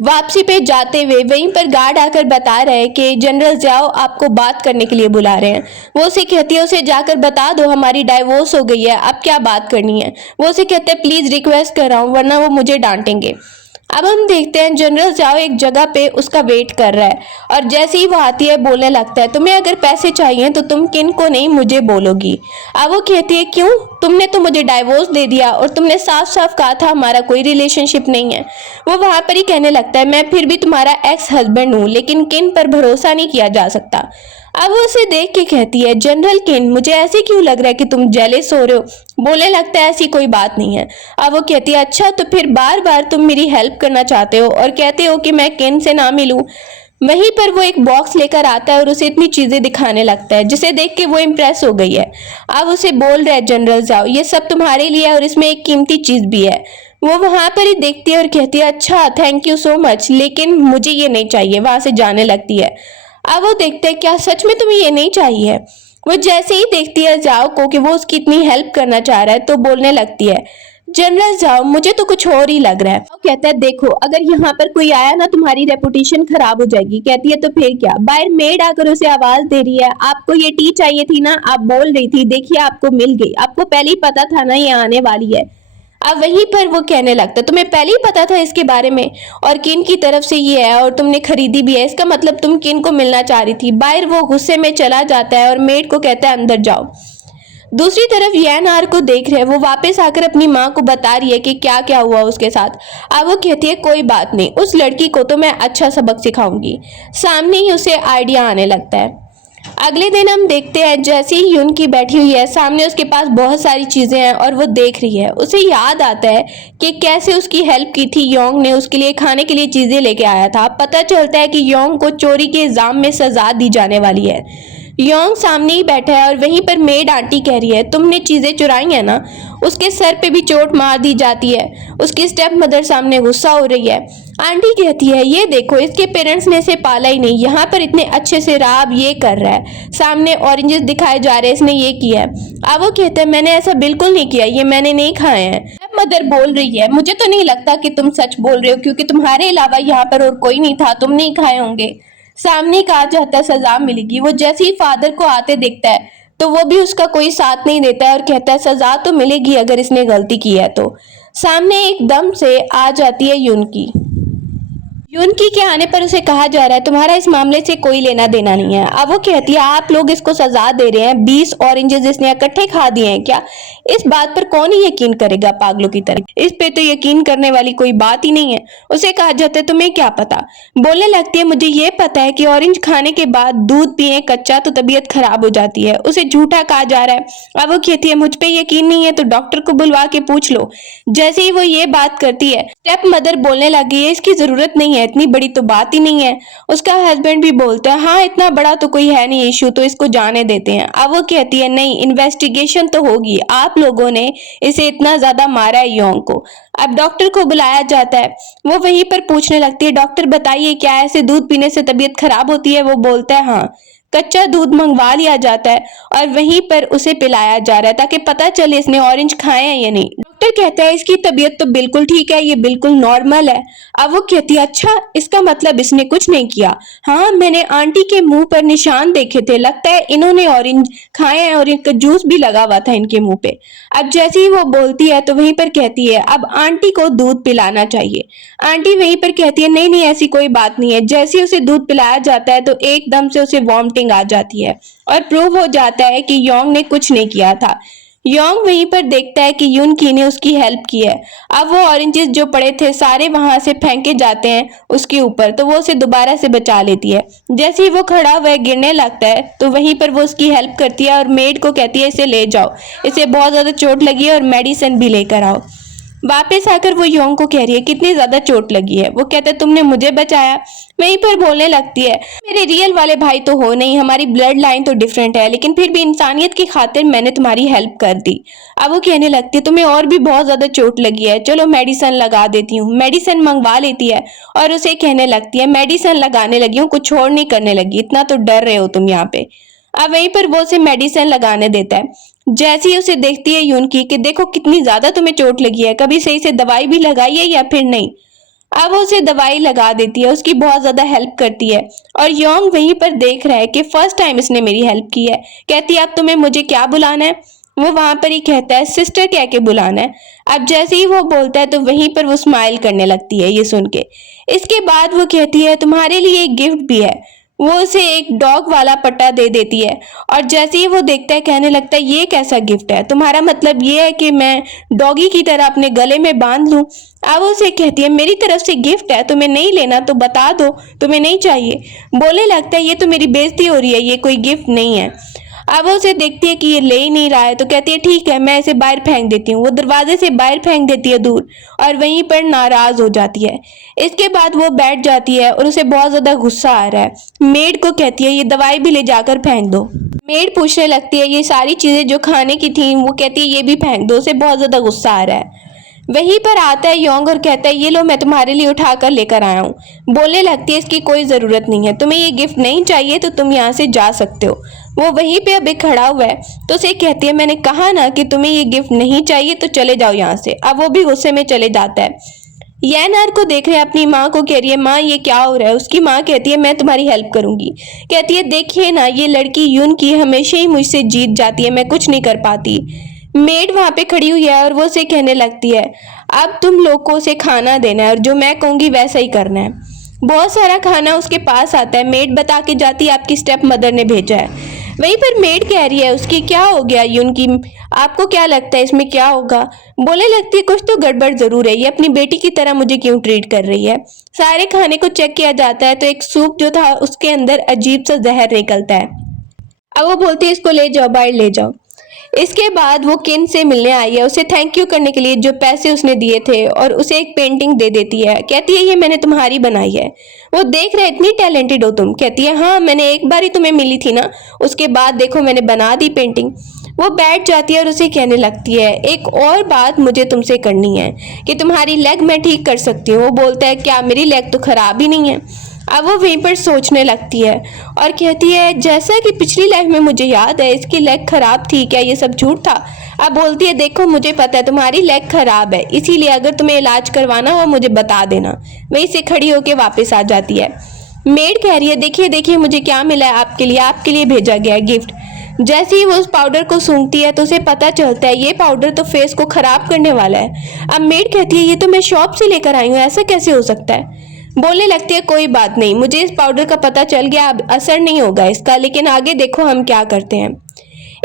वापसी पे जाते हुए वहीं पर गार्ड आकर बता रहे हैं कि जनरल जाओ आपको बात करने के लिए बुला रहे हैं। वो उसे कहती है उसे जाकर बता दो हमारी डाइवोर्स हो गई है, अब क्या बात करनी है। वो उसे कहते हैं प्लीज रिक्वेस्ट कर रहा हूँ वरना वो मुझे डांटेंगे। अब हम देखते हैं जनरल जाओ एक जगह पे उसका वेट कर रहा है और जैसे ही वो आती है बोलने लगता है तुम्हें अगर पैसे चाहिए तो तुम किन को नहीं मुझे बोलोगी। अब वो कहती है क्यों, तुमने तो मुझे डाइवोर्स दे दिया और तुमने साफ साफ कहा था हमारा कोई रिलेशनशिप नहीं है। वो वहां पर ही कहने लगता है मैं फिर भी तुम्हारा एक्स हस्बैंड हूँ लेकिन किन पर भरोसा नहीं किया जा सकता। अब वो उसे देख के कहती है जनरल किन मुझे ऐसे क्यों लग रहा है कि तुम जेलस हो रहे हो। बोलने लगता है ऐसी कोई बात नहीं है। अब वो कहती है अच्छा तो फिर बार बार तुम मेरी हेल्प करना चाहते हो और कहते हो कि मैं किन से ना मिलूं। वहीं पर वो एक बॉक्स लेकर आता है और उसे इतनी चीजें दिखाने लगता है जिसे देख के वो इम्प्रेस हो गई है। अब उसे बोल रहा है जनरल जाओ ये सब तुम्हारे लिए और इसमें एक कीमती चीज भी है। वो वहां पर ही देखती है और कहती है अच्छा थैंक यू सो मच लेकिन मुझे ये नहीं चाहिए। वहां से जाने लगती है। अब वो देखते हैं क्या सच में तुम्हें ये नहीं चाहिए। वो जैसे ही देखती है जाओ को कि वो उसकी इतनी हेल्प करना चाह रहा है तो बोलने लगती है जनरल जाओ, मुझे तो कुछ और ही लग रहा है। वो कहता है देखो अगर यहाँ पर कोई आया ना तुम्हारी रेपुटेशन खराब हो जाएगी। कहती है तो फिर क्या? बाहर मेड आकर उसे आवाज दे रही है, आपको ये टी चाहिए थी ना, आप बोल रही थी, देखिए आपको मिल गई, आपको पहले ही पता था ना ये आने वाली है। अब वहीं पर वो कहने लगता है तुम्हें पहले ही पता था इसके बारे में, और किन की तरफ से ये है और तुमने खरीदी भी है, इसका मतलब तुम किन को मिलना चाह रही थी। बाहर वो गुस्से में चला जाता है और मेड को कहता है अंदर जाओ। दूसरी तरफ यैन आर को देख रहे हैं, वो वापस आकर अपनी माँ को बता रही है कि क्या क्या हुआ उसके साथ। अब वो कहती है कोई बात नहीं, उस लड़की को तो मैं अच्छा सबक सिखाऊंगी। सामने ही उसे आइडिया आने लगता है। अगले दिन हम देखते हैं जैसे ही यून की बैठी हुई है, सामने उसके पास बहुत सारी चीजें हैं और वो देख रही है। उसे याद आता है कि कैसे उसकी हेल्प की थी योंग ने, उसके लिए खाने के लिए चीजें लेके आया था। पता चलता है कि योंग को चोरी के इल्जाम में सजा दी जाने वाली है। योंग सामने ही बैठा है और वहीं पर मेड आंटी कह रही है तुमने चीजें चुराई है ना। उसके सर पे भी चोट मार दी जाती है। उसकी स्टेप मदर सामने गुस्सा हो रही है। आंटी कहती है ये देखो इसके पेरेंट्स ने इसे पाला ही नहीं, यहाँ पर इतने अच्छे से रहा, अब ये कर रहा है, सामने ऑरेंजेस दिखाए जा रहे हैं, इसने ये किया है। अब वो कहते हैं मैंने ऐसा बिल्कुल नहीं किया, ये मैंने नहीं खाए हैं। स्टेप मदर बोल रही है मुझे तो नहीं लगता कि तुम सच बोल रहे हो, क्योंकि तुम्हारे अलावा यहाँ पर और कोई नहीं था, तुम नहीं खाए होंगे। सामने कहा जाता है सजा मिलेगी। वो जैसे ही फादर को आते देखता है तो वो भी उसका कोई साथ नहीं देता है और कहता है सजा तो मिलेगी अगर इसने गलती की है तो। सामने एकदम से आ जाती है यूनकी। यूनकी के आने पर उसे कहा जा रहा है तुम्हारा इस मामले से कोई लेना देना नहीं है। अब वो कहती है आप लोग इसको सजा दे रहे हैं, 20 ऑरेंजेस इसने इकट्ठे खा दिए हैं क्या? इस बात पर कौन ही यकीन करेगा पागलों की तरह, इस पे तो यकीन करने वाली कोई बात ही नहीं है। उसे कहा जाता है तुम्हें क्या पता? बोलने लगती है मुझे ये पता है कि ऑरेंज खाने के बाद दूध पिए कच्चा तो तबीयत खराब हो जाती है। उसे झूठा कहा जा रहा है। अब वो कहती है मुझ पे यकीन नहीं है तो डॉक्टर को बुलवा के पूछ लो। जैसे ही वो ये बात करती है स्टेप मदर बोलने लगी है इसकी जरूरत नहीं है, इतनी बड़ी तो बात ही नहीं है। उसका हस्बैंड भी बोलता है हाँ इतना बड़ा तो कोई है नहीं इशू, तो इसको जाने देते हैं। अब वो कहती है नहीं इन्वेस्टिगेशन तो होगी, आप लोगों ने इसे इतना ज्यादा मारा है योंग को। अब डॉक्टर को बुलाया जाता है। वो वहीं पर पूछने लगती है डॉक्टर बताइए क्या ऐसे दूध पीने से तबीयत खराब होती है? वो बोलता है हाँ। कच्चा दूध मंगवा लिया जाता है और वहीं पर उसे पिलाया जा रहा है ताकि पता चले इसने ऑरेंज खाए हैं या नहीं। डॉक्टर कहता है इसकी तबीयत तो बिल्कुल ठीक है, ये बिल्कुल नॉर्मल है। अब वो कहती है अच्छा इसका मतलब इसने कुछ नहीं किया? हाँ मैंने आंटी के मुंह पर निशान देखे थे, लगता है इन्होंने ऑरेंज खाए हैं और इनका जूस भी लगा हुआ था इनके मुंह पे। अब जैसे ही वो बोलती है तो वहीं पर कहती है अब आंटी को दूध पिलाना चाहिए। आंटी वहीं पर कहती है नहीं नहीं ऐसी कोई बात नहीं है। जैसे ही उसे दूध पिलाया जाता है तो एकदम से उसे वॉमिटिंग आ जाती है और प्रूव हो जाता है कि योंग ने कुछ नहीं किया था। योंग वहीं पर देखता है कि यूनकी ने उसकी हेल्प की है। अब वो ऑरेंजेस जो पड़े थे सारे वहां से फेंके जाते हैं उसके ऊपर, तो वो उसे दोबारा से बचा लेती है। जैसे ही वो खड़ा हुआ गिरने लगता है तो वहीं पर वो उसकी हेल्प करती है और मेड को कहती है इसे ले जाओ, इसे बहुत ज्यादा चोट लगी है और मेडिसिन भी लेकर आओ। वापस आकर वो योंग को कह रही है कितनी ज्यादा चोट लगी है? वो कहता है तुमने मुझे बचाया। वहीं पर बोलने लगती है मेरे रियल वाले भाई तो हो नहीं, हमारी ब्लड लाइन तो डिफरेंट है, लेकिन फिर भी इंसानियत की खातिर मैंने तुम्हारी हेल्प कर दी। अब वो कहने लगती है तुम्हें और भी बहुत ज्यादा चोट लगी है, चलो मेडिसिन लगा देती हूँ। मेडिसिन मंगवा लेती है और उसे कहने लगती है मेडिसिन लगाने लगी हूँ, कुछ और नहीं करने लगी, इतना तो डर रहे हो तुम यहाँ पे। अब वहीं पर वो उसे मेडिसिन लगाने देता है। जैसे ही उसे देखती है यूनकी कि देखो कितनी ज्यादा तुम्हें चोट लगी है, कभी सही से दवाई भी लगाई है या फिर नहीं। अब वो उसे दवाई लगा देती है, उसकी बहुत ज्यादा हेल्प करती है और योंग वहीं पर देख रहा है कि फर्स्ट टाइम इसने मेरी हेल्प की है। कहती है अब तुम्हें मुझे क्या बुलाना है? वो वहां पर ही कहता है सिस्टर कह के बुलाना है। अब जैसे ही वो बोलता है तो वहीं पर वो स्माइल करने लगती है ये सुन के। इसके बाद वो कहती है तुम्हारे लिए एक गिफ्ट भी है। वो उसे एक डॉग वाला पट्टा दे देती है और जैसे ही वो देखता है कहने लगता है ये कैसा गिफ्ट है? तुम्हारा मतलब ये है कि मैं डॉगी की तरह अपने गले में बांध लूं? अब उसे कहती है मेरी तरफ से गिफ्ट है, तुम्हें नहीं लेना तो बता दो, तुम्हें नहीं चाहिए। बोलने लगता है ये तो मेरी बेइज्जती हो रही है, ये कोई गिफ्ट नहीं है। अब वो उसे देखती है कि ये ले ही नहीं रहा है तो कहती है ठीक है मैं इसे बाहर फेंक देती हूँ। वो दरवाजे से बाहर फेंक देती है दूर और वहीं पर नाराज हो जाती है। इसके बाद वो बैठ जाती है और उसे बहुत ज्यादा गुस्सा आ रहा है। मेड को कहती है ये दवाई भी ले जाकर फेंक दो। मेड पूछने लगती है ये सारी चीजें जो खाने की थी, वो कहती है ये भी फेंक दो। उसे बहुत ज्यादा गुस्सा आ रहा है। वहीं पर आता है योंग और कहता है ये लो मैं तुम्हारे लिए उठाकर लेकर आया हूँ। बोलने लगती है इसकी कोई जरूरत नहीं है, तुम्हें ये गिफ्ट नहीं चाहिए तो तुम यहाँ से जा सकते हो। वो वहीं पे अभी खड़ा हुआ है तो उसे कहती है मैंने कहा ना कि तुम्हें ये गिफ्ट नहीं चाहिए तो चले जाओ यहाँ से। अब वो भी गुस्से में चले जाता है। YNR को देख रहे अपनी माँ को कह रही है माँ ये क्या हो रहा है। उसकी माँ कहती है मैं तुम्हारी हेल्प करूंगी। कहती है देखिए ना ये लड़की यून की हमेशा ही मुझसे जीत जाती है, मैं कुछ नहीं कर पाती। मेड वहां पे खड़ी हुई है और वो उसे कहने लगती है अब तुम लोग को उसे खाना देना है और जो मैं कहूंगी वैसा ही करना है। बहुत सारा खाना उसके पास आता है। मेड बता के जाती है आपकी स्टेप मदर ने भेजा है। वहीं पर मेड कह रही है उसकी क्या हो गया यून की, आपको क्या लगता है इसमें क्या होगा। बोलने लगती है कुछ तो गड़बड़ जरूर है, ये अपनी बेटी की तरह मुझे क्यों ट्रीट कर रही है। सारे खाने को चेक किया जाता है तो एक सूप जो था उसके अंदर अजीब सा जहर निकलता है। अब वो बोलती है इसको ले जाओ बाहर ले जाओ। इसके बाद वो किन से मिलने आई है उसे थैंक यू करने के लिए जो पैसे उसने दिए थे और उसे एक पेंटिंग दे देती है। कहती है ये मैंने तुम्हारी बनाई है। वो देख रहे इतनी टैलेंटेड हो तुम। कहती है हाँ मैंने एक बार ही तुम्हें मिली थी ना, उसके बाद देखो मैंने बना दी पेंटिंग। वो बैठ जाती है और उसे कहने लगती है एक और बात मुझे तुमसे करनी है कि तुम्हारी लेग मैं ठीक कर सकती हूँ। वो बोलता है क्या मेरी लेग तो खराब ही नहीं है। अब वो वहीं पर सोचने लगती है और कहती है जैसा कि पिछली लाइफ में मुझे याद है इसकी लेग खराब थी, क्या ये सब झूठ था। अब बोलती है देखो मुझे पता है तुम्हारी लेग खराब है, इसीलिए अगर तुम्हें इलाज करवाना हो मुझे बता देना। वहीं से खड़ी होके वापस आ जाती है। मेड कह रही है देखिए देखिए मुझे क्या मिला है आपके लिए भेजा गया है गिफ्ट। जैसे ही वो उस पाउडर को सूंघती है तो उसे पता चलता है ये पाउडर तो फेस को खराब करने वाला है। अब मेड कहती है ये तो मैं शॉप से लेकर आई हूँ, ऐसा कैसे हो सकता है। बोलने लगती है कोई बात नहीं, मुझे इस पाउडर का पता चल गया, अब असर नहीं होगा इसका, लेकिन आगे देखो हम क्या करते हैं।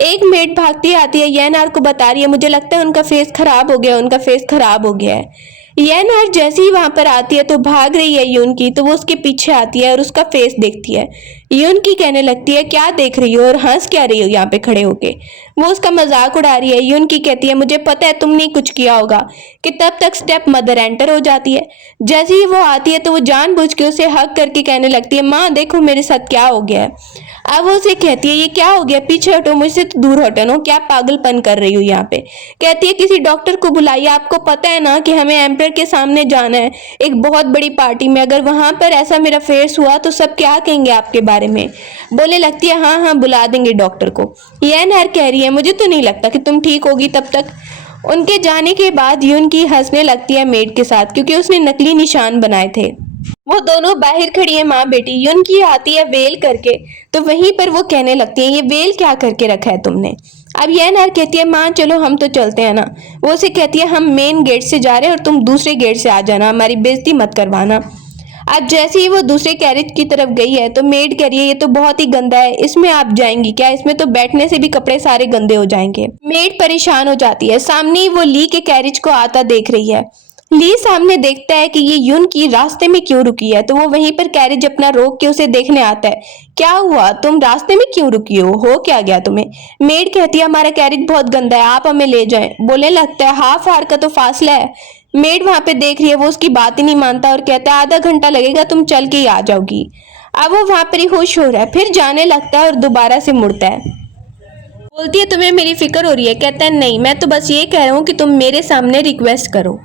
एक मेड भागती आती है YNR को बता रही है मुझे लगता है उनका फेस खराब हो गया, उनका फेस खराब हो गया है। YNR जैसे ही वहां पर आती है तो भाग रही है यून की, तो वो उसके पीछे आती है और उसका फेस देखती है। यून की कहने लगती है क्या देख रही हो और हंस क्या रही हो यहाँ पे खड़े होके। वो उसका मजाक उड़ा रही है। यून की कहती है मुझे पता है तुमने कुछ किया होगा कि तब तक स्टेप मदर एंटर हो जाती है। जैसे ही वो आती है तो वो जानबूझ के उसे हक करके कहने लगती है माँ देखो मेरे साथ क्या हो गया है। अब वो उसे कहती है ये क्या हो गया, पीछे हटो, मुझसे तो दूर हटो ना, क्या पागलपन कर रही हो यहाँ पे। कहती है किसी डॉक्टर को बुलाइए, आपको पता है ना कि हमें एम्पर के सामने जाना है एक बहुत बड़ी पार्टी में, अगर वहां पर ऐसा मेरा फेस हुआ तो सब क्या कहेंगे आपके बारे में। बोलने लगती है हाँ हाँ बुला देंगे डॉक्टर को। YNR कह रही है मुझे तो नहीं लगता कि तुम ठीक होगी तब तक। उनके जाने के बाद यून की हंसने लगती है मेड के साथ क्योंकि उसने नकली निशान बनाए थे। वो दोनों बाहर खड़ी है माँ बेटी। यून की आती है वेल करके तो वहीं पर वो कहने लगती है ये वेल क्या करके रखा है तुमने। अब YNR कहती है माँ चलो हम तो चलते हैं ना। वो उसे कहती है हम मेन गेट से जा रहे हैं और तुम दूसरे गेट से आ जाना, हमारी बेइज्जती मत करवाना। अब जैसे ही वो दूसरे कैरेज की तरफ गई है तो मेड कह रही है ये तो बहुत ही गंदा है, इसमें आप जाएंगी क्या, इसमें तो बैठने से भी कपड़े सारे गंदे हो जाएंगे। मेड परेशान हो जाती है। सामने ही वो ली के कैरेज को आता देख रही है। ली सामने देखता है कि ये यून की रास्ते में क्यों रुकी है तो वो वहीं पर कैरेज अपना रोक के उसे देखने आता है। क्या हुआ, तुम रास्ते में क्यों रुकी हो क्या गया तुम्हें। मेड कहती है हमारा कैरेज बहुत गंदा है, आप हमें ले जाएं। बोलने लगता है हाफ आवर का तो फासला है। मेड वहां पे देख रही है, वो उसकी बात ही नहीं मानता और कहता है आधा घंटा लगेगा, तुम चल के ही आ जाओगी। अब वो वहां पर ही खुश हो रहा है, फिर जाने लगता है और दोबारा से मुड़ता है। बोलती है तुम्हें मेरी फिक्र हो रही है। कहता है नहीं, मैं तो बस ये कह रहा हूँ कि तुम मेरे सामने रिक्वेस्ट करो।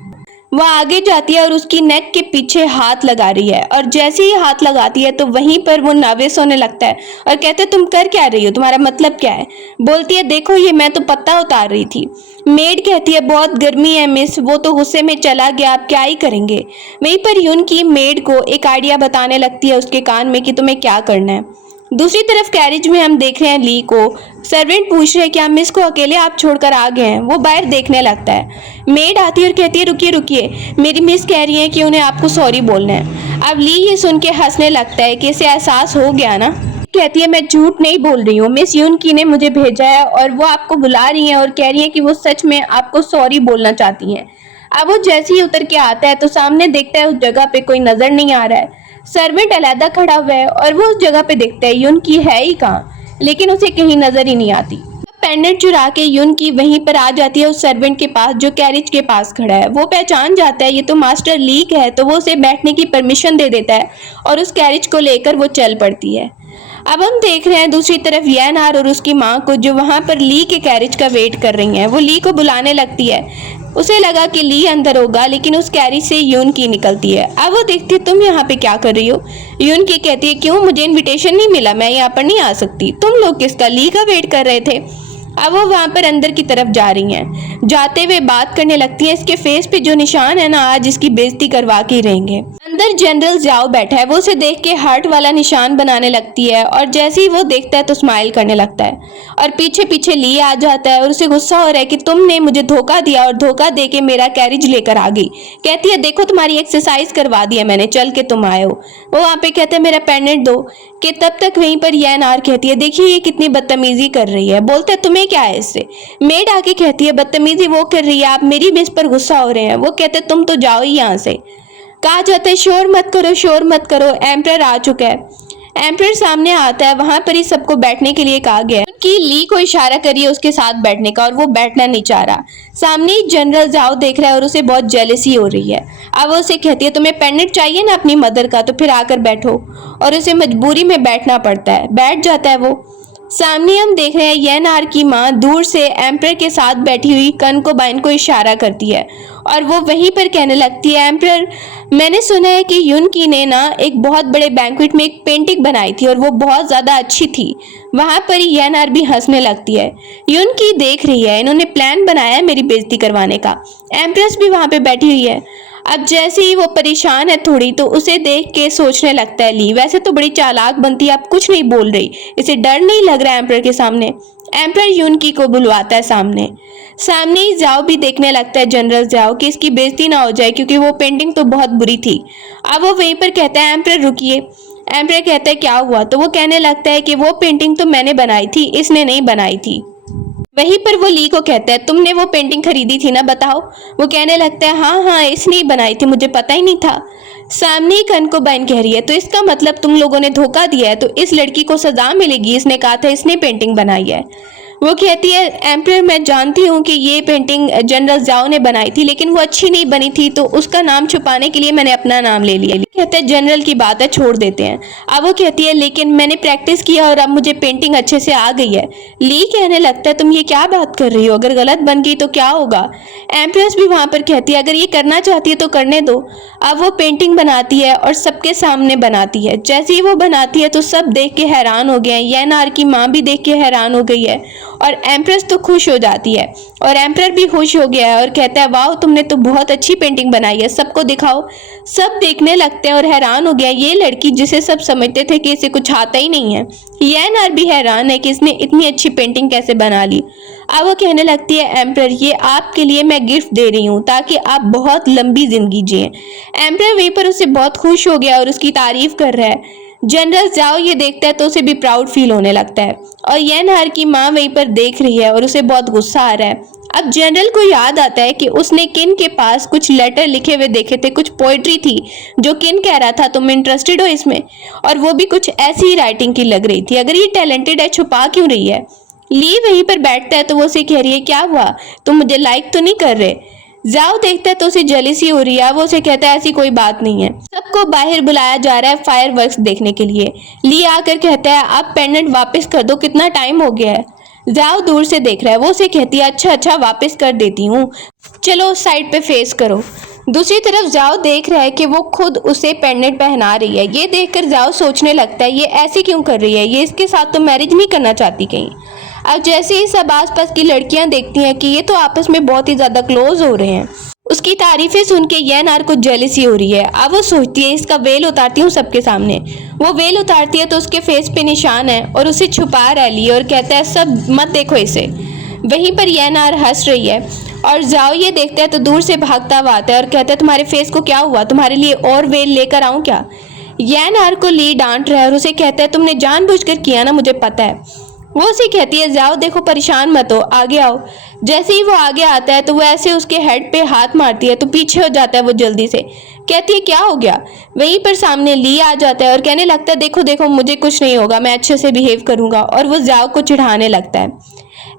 वह आगे जाती है और उसकी नेक के पीछे हाथ लगा रही है और जैसे ही हाथ लगाती है तो वहीं पर वो नर्वस होने लगता है और कहते है तुम कर क्या रही हो, तुम्हारा मतलब क्या है। बोलती है देखो ये मैं तो पत्ता उतार रही थी। मेड कहती है बहुत गर्मी है मिस, वो तो गुस्से में चला गया, आप क्या ही करेंगे। वहीं पर यून की मेड को एक आइडिया बताने लगती है उसके कान में कि तुम्हें क्या करना है। दूसरी तरफ कैरेज में हम देख रहे हैं ली को। सर्वेंट पूछ रहे हैं कि मिस को अकेले आप छोड़कर आ गए हैं। वो बाहर देखने लगता है। मेड आती है और कहती है रुकिए रुकिए, मेरी मिस कह रही है कि उन्हें आपको सॉरी बोलना है। अब ली ये सुन के हंसने लगता है कि इसे एहसास हो गया ना। कहती है मैं झूठ नहीं बोल रही हूँ, मिस यून की ने मुझे भेजा है और वो आपको बुला रही हैं और कह रही हैं कि वो सच में आपको सॉरी बोलना चाहती हैं। अब वो जैसे ही उतर के आता है तो सामने देखता है उस जगह पे कोई नजर नहीं आ रहा है। सर्वेंट अलहदा खड़ा हुआ है और वो उस जगह पे देखता है यून की है ही कहाँ, लेकिन उसे कहीं नजर ही नहीं आती। पेंडेंट चुरा के यून की वहीं पर आ जाती है उस सर्वेंट के पास जो कैरेज के पास खड़ा है। वो पहचान जाता है ये तो मास्टर लीक है, तो वो उसे बैठने की परमिशन दे देता है और उस कैरेज को लेकर वो चल पड़ती है। अब हम देख रहे हैं दूसरी तरफ YNR और उसकी माँ को जो वहां पर ली के कैरेज का वेट कर रही हैं। वो ली को बुलाने लगती है। उसे लगा कि ली अंदर होगा, लेकिन उस कैरी से यून की निकलती है। अब वो देखती है तुम यहाँ पे क्या कर रही हो। यून की कहती है क्यों, मुझे इनविटेशन नहीं मिला, मैं यहाँ पर नहीं आ सकती। तुम लोग किसका, ली का वेट कर रहे थे। अब वो वहां पर अंदर की तरफ जा रही हैं। जाते हुए बात करने लगती है, इसके फेस पे जो निशान है ना, आज इसकी बेइज्जती करवा के ही रहेंगे। अंदर जनरल जाओ बैठा है, वो उसे देख के हार्ट वाला निशान बनाने लगती है और जैसे ही वो देखता है तो स्माइल करने लगता है और पीछे पीछे ली आ जाता है और उसे गुस्सा हो रहा है कि तुमने मुझे धोखा दिया और धोखा दे के मेरा कैरेज लेकर आ गई। कहती है देखो तुम्हारी एक्सरसाइज करवा दी है मैंने, चल के तुम आए हो। वो वहां पे कहते हैं मेरा पेंडेंट दो। कि तब तक वहीं पर YNR कहती है देखिए ये कितनी बदतमीजी कर रही है। बोलते है तुम्हें क्या है इससे। मेड आके कहती है बदतमीजी वो कर रही है, आप मेरी बेस पर गुस्सा हो रहे हैं। वो कहते तुम तो जाओ ही यहाँ से। कहा जाता है शोर मत करो, शोर मत करो, एम्परर आ चुका है। एम्परर सामने आता है, वहां पर ही सबको बैठने के लिए कहा गया है कि ली को इशारा करिए उसके साथ बैठने का और वो बैठना नहीं चाह रहा। सामने ही जनरल जाओ देख रहा है और उसे बहुत जेलसी हो रही है। अब वो उसे कहती है तुम्हें पेंडेंट चाहिए ना अपनी मदर का, तो फिर आकर बैठो, और उसे मजबूरी में बैठना पड़ता है। बैठ जाता है वो। सामने हम देख रहे हैं YNR की माँ दूर से एम्परर के साथ बैठी हुई कनकोबाइन को इशारा करती है और वो वहीं पर कहने लगती है एम्परर मैंने सुना है कि यून की ने ना एक बहुत बड़े बैंक्वेट में एक पेंटिंग बनाई थी और वो बहुत ज़्यादा अच्छी थी। वहाँ पर ही YNR भी हंसने लगती है। यून की देख रही है इन्होंने प्लान बनाया है मेरी बेइज्जती करवाने का। एम्प्रेस भी वहाँ पे बैठी हुई है। अब जैसे ही वो परेशान है थोड़ी, तो उसे देख के सोचने लगता है ली वैसे तो बड़ी चालाक बनती है, अब कुछ नहीं बोल रही, इसे डर नहीं लग रहा है एम्परर के सामने। एम्परर यून की को बुलवाता है सामने। सामने ही जाओ भी देखने लगता है जनरल जाओ कि इसकी बेइज्जती ना हो जाए, क्योंकि वो पेंटिंग तो बहुत बुरी थी। अब वो वहीं पर कहता है एम्परर रुकिए। एम्परर कहता है क्या हुआ, तो वो कहने लगता है कि वो पेंटिंग तो मैंने बनाई थी, इसने नहीं बनाई थी। वहीं पर वो ली को कहता है तुमने वो पेंटिंग खरीदी थी ना, बताओ। वो कहने लगता है हाँ इसने ही बनाई थी, मुझे पता ही नहीं था। सामने ही कनकोबाइन कह रही है तो इसका मतलब तुम लोगों ने धोखा दिया है, तो इस लड़की को सजा मिलेगी, इसने कहा था इसने पेंटिंग बनाई है। वो कहती है एम्परर मैं जानती हूँ कि ये पेंटिंग जनरल जाओ ने बनाई थी, लेकिन वो अच्छी नहीं बनी थी, तो उसका नाम छुपाने के लिए मैंने अपना नाम ले लिया। कहते हैं जनरल की बात है छोड़ देते हैं। अब वो कहती है लेकिन मैंने प्रैक्टिस किया और अब मुझे पेंटिंग अच्छे से आ गई है। ली कहने लगता है तुम ये क्या बात कर रही हो, अगर गलत बन गई तो क्या होगा। एम्प्रेस भी वहां पर कहती है अगर ये करना चाहती है तो करने दो। अब वो पेंटिंग बनाती है और सबके सामने बनाती है। जैसे ही वो बनाती है तो सब देख के हैरान हो गए हैं। YNR की माँ भी देख के हैरान हो गई है और एम्प्रेस तो खुश हो जाती है और एम्परर भी खुश हो गया है और कहता है वाह तुमने तो बहुत अच्छी पेंटिंग बनाई है, सबको दिखाओ। सब देखने लगते हैं और हैरान हो गया ये लड़की जिसे सब समझते थे कि इसे कुछ आता ही नहीं है। YNR भी हैरान है कि इसने इतनी अच्छी पेंटिंग कैसे बना ली। अब वो कहने लगती है एम्परर ये आपके लिए मैं गिफ्ट दे रही हूँ ताकि आप बहुत लंबी जिंदगी जिए। एम्परर वहीं पर उससे बहुत खुश हो गया और उसकी तारीफ कर रहा है। जनरल जाओ ये देखता है तो उसे भी प्राउड फील होने लगता है और YNR की माँ वहीं पर देख रही है और उसे बहुत गुस्सा आ रहा है। अब जनरल को याद आता है कि उसने किन के पास कुछ लेटर लिखे हुए देखे थे, कुछ पोइट्री थी जो किन कह रहा था तुम इंटरेस्टेड हो इसमें, और वो भी कुछ ऐसी ही राइटिंग की लग रही थी। अगर ये टैलेंटेड है छुपा क्यों रही है। ली वहीं पर बैठता है तो वो उसे कह रही है क्या हुआ, तुम मुझे लाइक तो नहीं कर रहे। जाओ देखता है तो उसे जेलसी हो रही है। वो उसे कहता है ऐसी कोई बात नहीं है। सबको बाहर बुलाया जा रहा है फायरवर्क्स देखने के लिए। ली आकर कहता है आप पेंडेंट वापस कर दो, कितना टाइम हो गया है। जाओ दूर से देख रहा है। वो उसे कहती है अच्छा वापस कर देती हूँ, चलो उस साइड पे फेस करो। दूसरी तरफ जाओ देख रहा है कि वो खुद उसे पेंडेंट पहना रही है। ये देखकर जाओ सोचने लगता है ये ऐसे क्यों कर रही है, ये इसके साथ तो मैरिज नहीं करना चाहती कहीं। अब जैसे ही सब आसपास की लड़कियां देखती हैं कि ये तो आपस में बहुत ही ज़्यादा क्लोज हो रहे हैं, उसकी तारीफें सुन के YNR को जेलसी हो रही है। अब वो सोचती है इसका वेल उतारती हूँ सबके सामने। वो वेल उतारती है तो उसके फेस पे निशान है और उसे छुपा रहा ली और कहता है सब मत देखो इसे। वहीं पर YNR हंस रही है और जाओ ये देखता है तो दूर से भागता हुआ आता है और कहता है तुम्हारे फेस को क्या हुआ, तुम्हारे लिए और वेल लेकर आऊँ क्या। YNR को ली डांट रहा है और उसे कहता है तुमने जानबूझकर किया ना, मुझे पता है। वो उसे कहती है जाओ देखो परेशान मत हो, आगे आओ। जैसे ही वो आगे आता है तो वो ऐसे उसके हेड पे हाथ मारती है तो पीछे हो जाता है वो जल्दी से। कहती है क्या हो गया। वहीं पर सामने ली आ जाता है और कहने लगता है देखो देखो मुझे कुछ नहीं होगा, मैं अच्छे से बिहेव करूंगा, और वो जाओ को चिढ़ाने लगता है।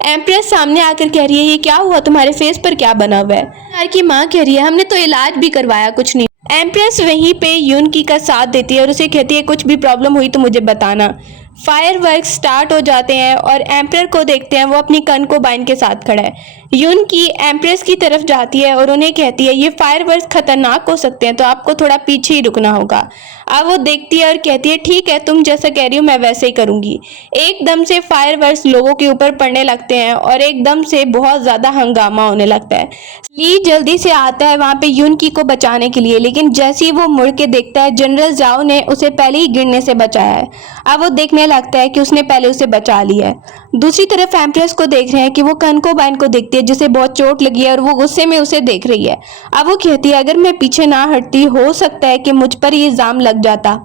एम्प्रेस सामने आकर कह रही है ये क्या हुआ, तुम्हारे फेस पर क्या बना हुआ है। यार की माँ कह रही है हमने तो इलाज भी करवाया, कुछ नहीं। एम्प्रेस वहीं पे यूनकी का साथ देती है और उसे कहती है कुछ भी प्रॉब्लम हुई तो मुझे बताना। फायरवर्क्स स्टार्ट हो जाते हैं और एम्परर को देखते हैं वो अपनी कनकोबाइन के साथ खड़ा है। यून की एम्प्रेस की तरफ जाती है और उन्हें कहती है ये फायरवर्क्स खतरनाक हो सकते हैं तो आपको थोड़ा पीछे ही रुकना होगा। अब वो देखती है और कहती है ठीक है, तुम जैसा कह रही हो मैं वैसे ही करूंगी। एकदम से फायरवर्क्स लोगों के ऊपर पड़ने लगते हैं और एकदम से बहुत ज्यादा हंगामा होने लगता है। ली जल्दी से आता है वहां पे यूनकी को बचाने के लिए, लेकिन जैसे ही वो मुड़ के देखता है जनरल जाओ ने उसे पहले ही गिरने से बचाया है। अब वो देखने लगता है कि उसने पहले उसे बचा लिया है। दूसरी तरफ एम्प्रेस को देख रहे हैं कि वो कनकोबाइन को देखती है जिसे बहुत चोट लगी है और वो गुस्से में उसे देख रही है। अब वो कहती है अगर मैं पीछे ना हटती हो सकता है कि मुझ पर ये इल्जाम लग जाता।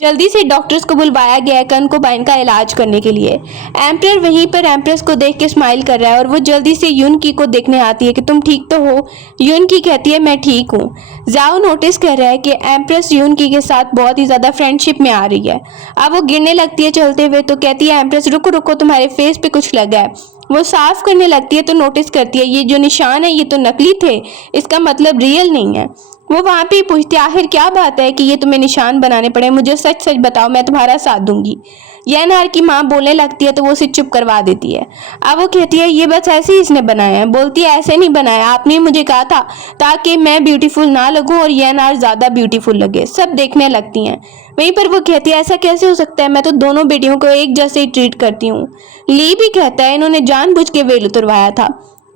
जल्दी से डॉक्टर्स को बुलवाया गया है कनकोबाइन का इलाज करने के लिए। एम्परर वहीं पर एम्प्रेस को देख के स्माइल कर रहा है और वो जल्दी से यूनकी को देखने आती है कि तुम ठीक तो हो। यूनकी कहती है मैं ठीक हूँ। जाओ नोटिस कर रहा है कि एम्प्रेस यूनकी के साथ बहुत ही ज्यादा फ्रेंडशिप में आ रही है। अब वो गिरने लगती है चलते हुए तो कहती है एम्प्रेस रुको रुको, तुम्हारे फेस पे कुछ लगा है। वो साफ करने लगती है तो नोटिस करती है ये जो निशान है ये तो नकली थे, इसका मतलब रियल नहीं है। वो वहां पे पूछती है आखिर क्या बात है कि ये तुम्हें निशान बनाने पड़े, मुझे सच सच बताओ, मैं तुम्हारा साथ दूंगी। YNR की माँ बोलने लगती है तो वो उसे चुप करवा देती है। अब वो कहती है ये बस ऐसे ही इसने बनाया है। बोलती है ऐसे नहीं बनाया, आपने मुझे कहा था ताकि मैं ब्यूटीफुल ना लगूं और YNR ज्यादा ब्यूटीफुल लगे। सब देखने लगती हैं। वहीं पर वो कहती है ऐसा कैसे हो सकता है, मैं तो दोनों बेटियों को एक जैसे ही ट्रीट करती हूँ। ली भी कहता है इन्होंने जानबूझ के वेल उतरवाया था।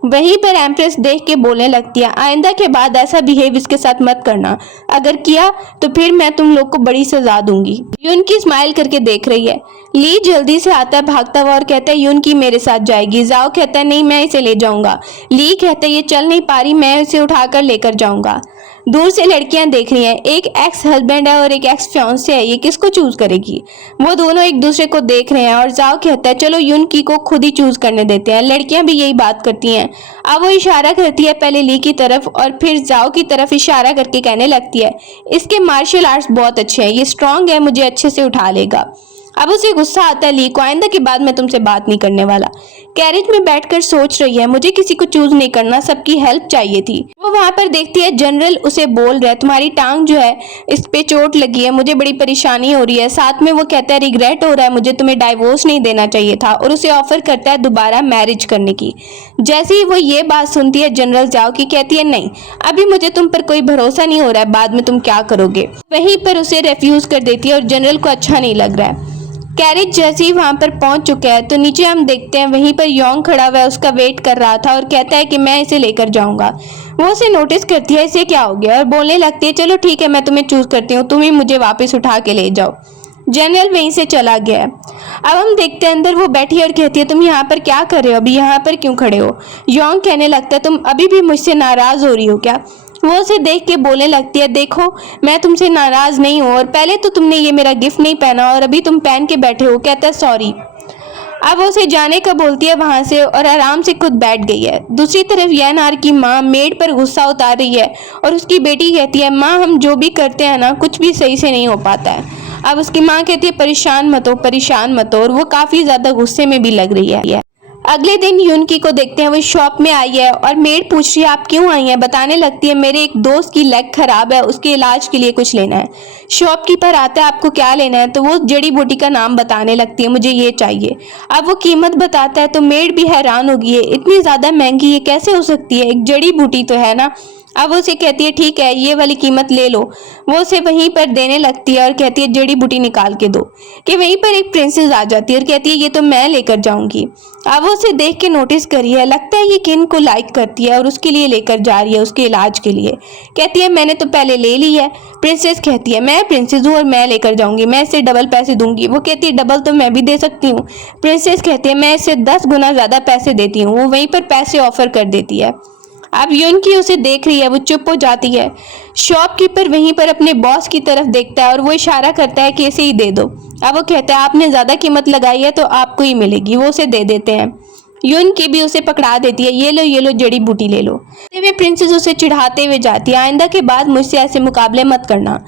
वहीं पर एम्प्रेस देख के बोलने लगती है आइंदा के बाद ऐसा बिहेव इसके साथ मत करना, अगर किया तो फिर मैं तुम लोग को बड़ी सजा दूंगी। यूनकी स्माइल करके देख रही है। ली जल्दी से आता है भागता हुआ और कहता है यूनकी मेरे साथ जाएगी। जाओ कहता है नहीं मैं इसे ले जाऊंगा। ली कहता है ये चल नहीं पा रही, मैं इसे उठाकर लेकर जाऊंगा। दूर से लड़कियां देख रही हैं, एक एक्स हस्बैंड है और एक एक्स फियांसे है, ये किसको चूज करेगी। वो दोनों एक दूसरे को देख रहे हैं और जाओ कहता है चलो यूनकी को खुद ही चूज करने देते हैं। लड़कियां भी यही बात करती हैं। अब वो इशारा करती है पहले ली की तरफ और फिर जाओ की तरफ इशारा करके कहने लगती है इसके मार्शल आर्ट्स बहुत अच्छे हैं, ये स्ट्रांग है, मुझे अच्छे से उठा लेगा। अब उसे गुस्सा आता है ली को, आइंदा के बाद मैं तुमसे बात नहीं करने वाला। कैरेज में बैठकर सोच रही है मुझे किसी को चूज नहीं करना, सबकी हेल्प चाहिए थी। वो वहां पर देखती है जनरल उसे बोल रहा है तुम्हारी टांग जो है इस पे चोट लगी है, मुझे बड़ी परेशानी हो रही है। साथ में वो कहता है रिग्रेट हो रहा है, मुझे तुम्हें डाइवोर्स नहीं देना चाहिए था और उसे ऑफर करता है दोबारा मैरिज करने की। जैसे ही वो ये बात सुनती है जनरल जाओ की कहती है नहीं अभी मुझे तुम पर कोई भरोसा नहीं हो रहा है, बाद में तुम क्या करोगे। वहीं पर उसे रेफ्यूज कर देती है और जनरल को अच्छा नहीं लग रहा है। कैरेज जैसे ही वहां पर पहुंच चुका है तो नीचे हम देखते हैं वहीं पर योंग खड़ा हुआ है, उसका वेट कर रहा था और कहता है कि मैं इसे लेकर जाऊंगा। वो उसे नोटिस करती है इसे क्या हो गया और बोलने लगती है चलो ठीक है मैं तुम्हें चूज करती हूँ, तुम ही मुझे वापस उठा के ले जाओ। जनरल वहीं से चला गया है। अब हम देखते हैं अंदर वो बैठी और कहती है तुम यहाँ पर क्या कर रहे हो, अभी यहाँ पर क्यों खड़े हो। योंग कहने लगता है तुम अभी भी मुझसे नाराज हो रही हो क्या। वो उसे देख के बोलने लगती है देखो मैं तुमसे नाराज नहीं हूँ और पहले तो तुमने ये मेरा गिफ्ट नहीं पहना और अभी तुम पहन के बैठे हो। कहता है सॉरी। अब वो उसे जाने का बोलती है वहां से और आराम से खुद बैठ गई है। दूसरी तरफ YNR की माँ मेड पर गुस्सा उतार रही है और उसकी बेटी कहती है माँ हम जो भी करते हैं ना कुछ भी सही से नहीं हो पाता है। अब उसकी माँ कहती है परेशान मत हो और वो काफी ज्यादा गुस्से में भी लग रही है। अगले दिन यूनकी को देखते हैं वो शॉप में आई है और मेड पूछ रही है आप क्यों आई हैं। बताने लगती है मेरे एक दोस्त की लेग खराब है, उसके इलाज के लिए कुछ लेना है। शॉपकीपर आता है आपको क्या लेना है, तो वो जड़ी बूटी का नाम बताने लगती है मुझे ये चाहिए। अब वो कीमत बताता है तो मेड भी हैरान हो गई है, इतनी ज्यादा महंगी ये कैसे हो सकती है, एक जड़ी बूटी तो है ना। अब वो उसे कहती है ठीक है ये वाली कीमत ले लो। वो उसे वहीं पर देने लगती है और कहती है जड़ी बूटी निकाल के दो। कि वहीं पर एक प्रिंसेस आ जाती है और कहती है ये तो मैं लेकर जाऊंगी। अब वो उसे देख के नोटिस करी है, लगता है ये किन को लाइक करती है और उसके लिए लेकर जा रही है उसके इलाज के लिए। कहती है मैंने तो पहले ले ली है। प्रिंसेस कहती है मैं प्रिंसेस हूँ और मैं लेकर जाऊंगी, मैं इसे डबल पैसे दूंगी। वो कहती है डबल तो मैं भी दे सकती हूँ। प्रिंसेस कहती है मैं इसे 10 गुना ज्यादा पैसे देती हूँ। वो वहीं पर पैसे ऑफर कर देती है। अब यूनकी उसे देख रही है, वो चुप हो जाती है। शॉपकीपर वहीं पर अपने बॉस की तरफ देखता है और वो इशारा करता है कि इसे ही दे दो। अब वो कहता है आपने ज्यादा कीमत लगाई है तो आपको ही मिलेगी। वो उसे दे देते हैं। यूनकी भी उसे पकड़ा देती है ये लो जड़ी बूटी ले लो। प्रिंसेस उसे चिढ़ाते हुए जाती है आइंदा के बाद मुझसे ऐसे मुकाबले मत करना।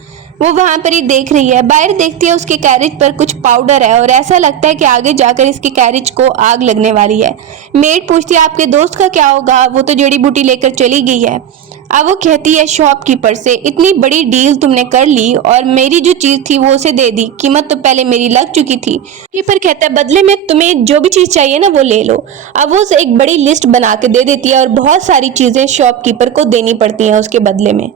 वो वहां पर ही देख रही है, बाहर देखती है उसके कैरेज पर कुछ पाउडर है और ऐसा लगता है कि आगे जाकर इसके कैरेज को आग लगने वाली है। मेड पूछती है आपके दोस्त का क्या होगा, वो तो जड़ी बूटी लेकर चली गई है। अब वो कहती है शॉपकीपर से, इतनी बड़ी डील तुमने कर ली और मेरी जो चीज थी वो उसे दे दी, कीमत तो पहले मेरी लग चुकी थी। कीपर कहता है बदले में तुम्हें जो भी चीज चाहिए ना वो ले लो। अब वो उसे एक बड़ी लिस्ट बना के दे देती है और बहुत सारी चीजें शॉपकीपर को देनी पड़ती हैं उसके बदले में।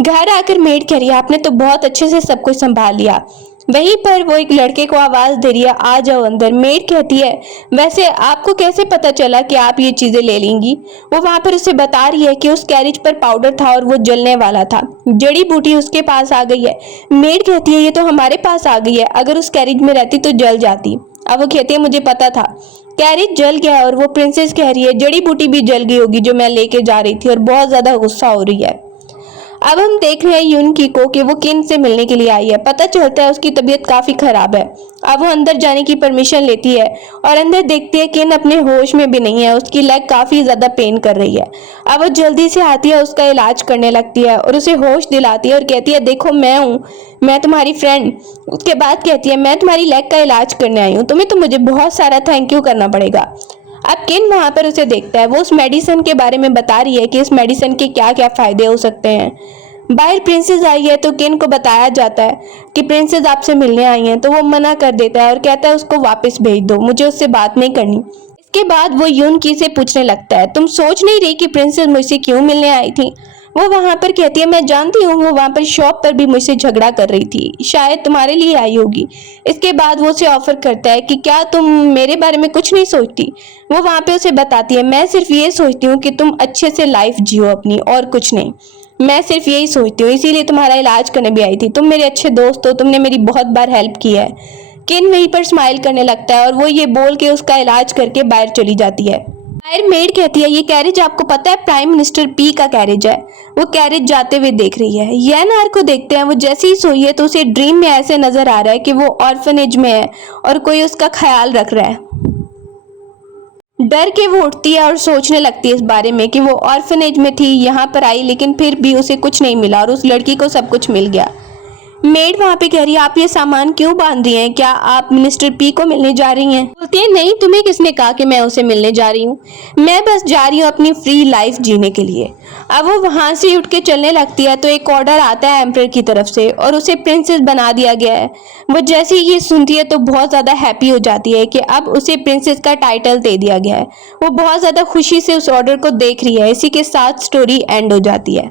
घर आकर मेड कह रही है आपने तो बहुत अच्छे से सब कुछ संभाल लिया। वहीं पर वो एक लड़के को आवाज दे रही है आ जाओ अंदर। मेड कहती है वैसे आपको कैसे पता चला कि आप ये चीजें ले लेंगी। वो वहां पर उसे बता रही है कि उस कैरेज पर पाउडर था और वो जलने वाला था, जड़ी बूटी उसके पास आ गई है। मेड कहती है ये तो हमारे पास आ गई है, अगर उस कैरेज में रहती तो जल जाती। अब वो कहती है मुझे पता था। कैरेज जल गया और वो प्रिंसेस कह रही है जड़ी बूटी भी जल गई होगी जो मैं लेके जा रही थी, और बहुत ज्यादा गुस्सा हो रही है। अब हम देख रहे हैं यूनकी को कि वो किन से मिलने के लिए आई है। पता चलता है उसकी तबीयत काफी खराब है। अब वो अंदर जाने की परमिशन लेती है और अंदर देखती है किन अपने होश में भी नहीं है, उसकी लेग काफी ज्यादा पेन कर रही है। अब वो जल्दी से आती है, उसका इलाज करने लगती है और उसे होश दिलाती है और कहती है देखो मैं हूँ, मैं तुम्हारी फ्रेंड। उसके बाद कहती है मैं तुम्हारी लेग का इलाज करने आई हूँ, तुम्हें तो मुझे बहुत सारा थैंक यू करना पड़ेगा। अब किन वहां पर उसे देखता है, वो उस मेडिसिन के बारे में बता रही है कि इस मेडिसिन के क्या क्या फायदे हो सकते हैं। बाहर प्रिंसेस आई है तो किन को बताया जाता है कि प्रिंसेस आपसे मिलने आई हैं, तो वो मना कर देता है और कहता है उसको वापस भेज दो, मुझे उससे बात नहीं करनी। इसके बाद वो यूनकी से पूछने लगता है तुम सोच नहीं रही कि प्रिंसेस मुझसे क्यों मिलने आई थी। वो वहां पर कहती है मैं जानती हूँ, वो वहां पर शॉप पर भी मुझसे झगड़ा कर रही थी, शायद तुम्हारे लिए आई होगी। इसके बाद वो उसे ऑफर करता है कि क्या तुम मेरे बारे में कुछ नहीं सोचती। वो वहां पे उसे बताती है मैं सिर्फ ये सोचती हूँ कि तुम अच्छे से लाइफ जियो अपनी, और कुछ नहीं। मैं सिर्फ यही सोचती हूँ, इसीलिए तुम्हारा इलाज करने भी आई थी। तुम मेरे अच्छे दोस्त हो, तुमने मेरी बहुत बार हेल्प की है। किन वहीं पर स्माइल करने लगता है और वो ये बोल के उसका इलाज करके बाहर चली जाती है। बाहर मेड कहती है ये कैरेज आपको पता है प्राइम मिनिस्टर पी का कैरेज है। वो कैरेज जाते हुए देख रही है। येनहार को देखते हैं, वो जैसे ही सोई है तो उसे ड्रीम में ऐसे नजर आ रहा है कि वो ऑर्फनेज में है और कोई उसका ख्याल रख रहा है। डर के वो उठती है और सोचने लगती है इस बारे में कि वो ऑर्फनेज में थी, यहाँ पर आई लेकिन फिर भी उसे कुछ नहीं मिला और उस लड़की को सब कुछ मिल गया। मेड वहां पे कह रही है आप ये सामान क्यों बांध रही हैं, क्या आप मिनिस्टर पी को मिलने जा रही हैं। बोलती है नहीं, तुम्हें किसने कहा कि मैं उसे मिलने जा रही हूँ, मैं बस जा रही हूँ अपनी फ्री लाइफ जीने के लिए। अब वो वहां से उठ के चलने लगती है तो एक ऑर्डर आता है एम्परर की तरफ से और उसे प्रिंसेस बना दिया गया है। वो जैसे ही ये सुनती है तो बहुत ज्यादा हैप्पी हो जाती है कि अब उसे प्रिंसेस का टाइटल दे दिया गया है। वो बहुत ज्यादा खुशी से उस ऑर्डर को देख रही है। इसी के साथ स्टोरी एंड हो जाती है।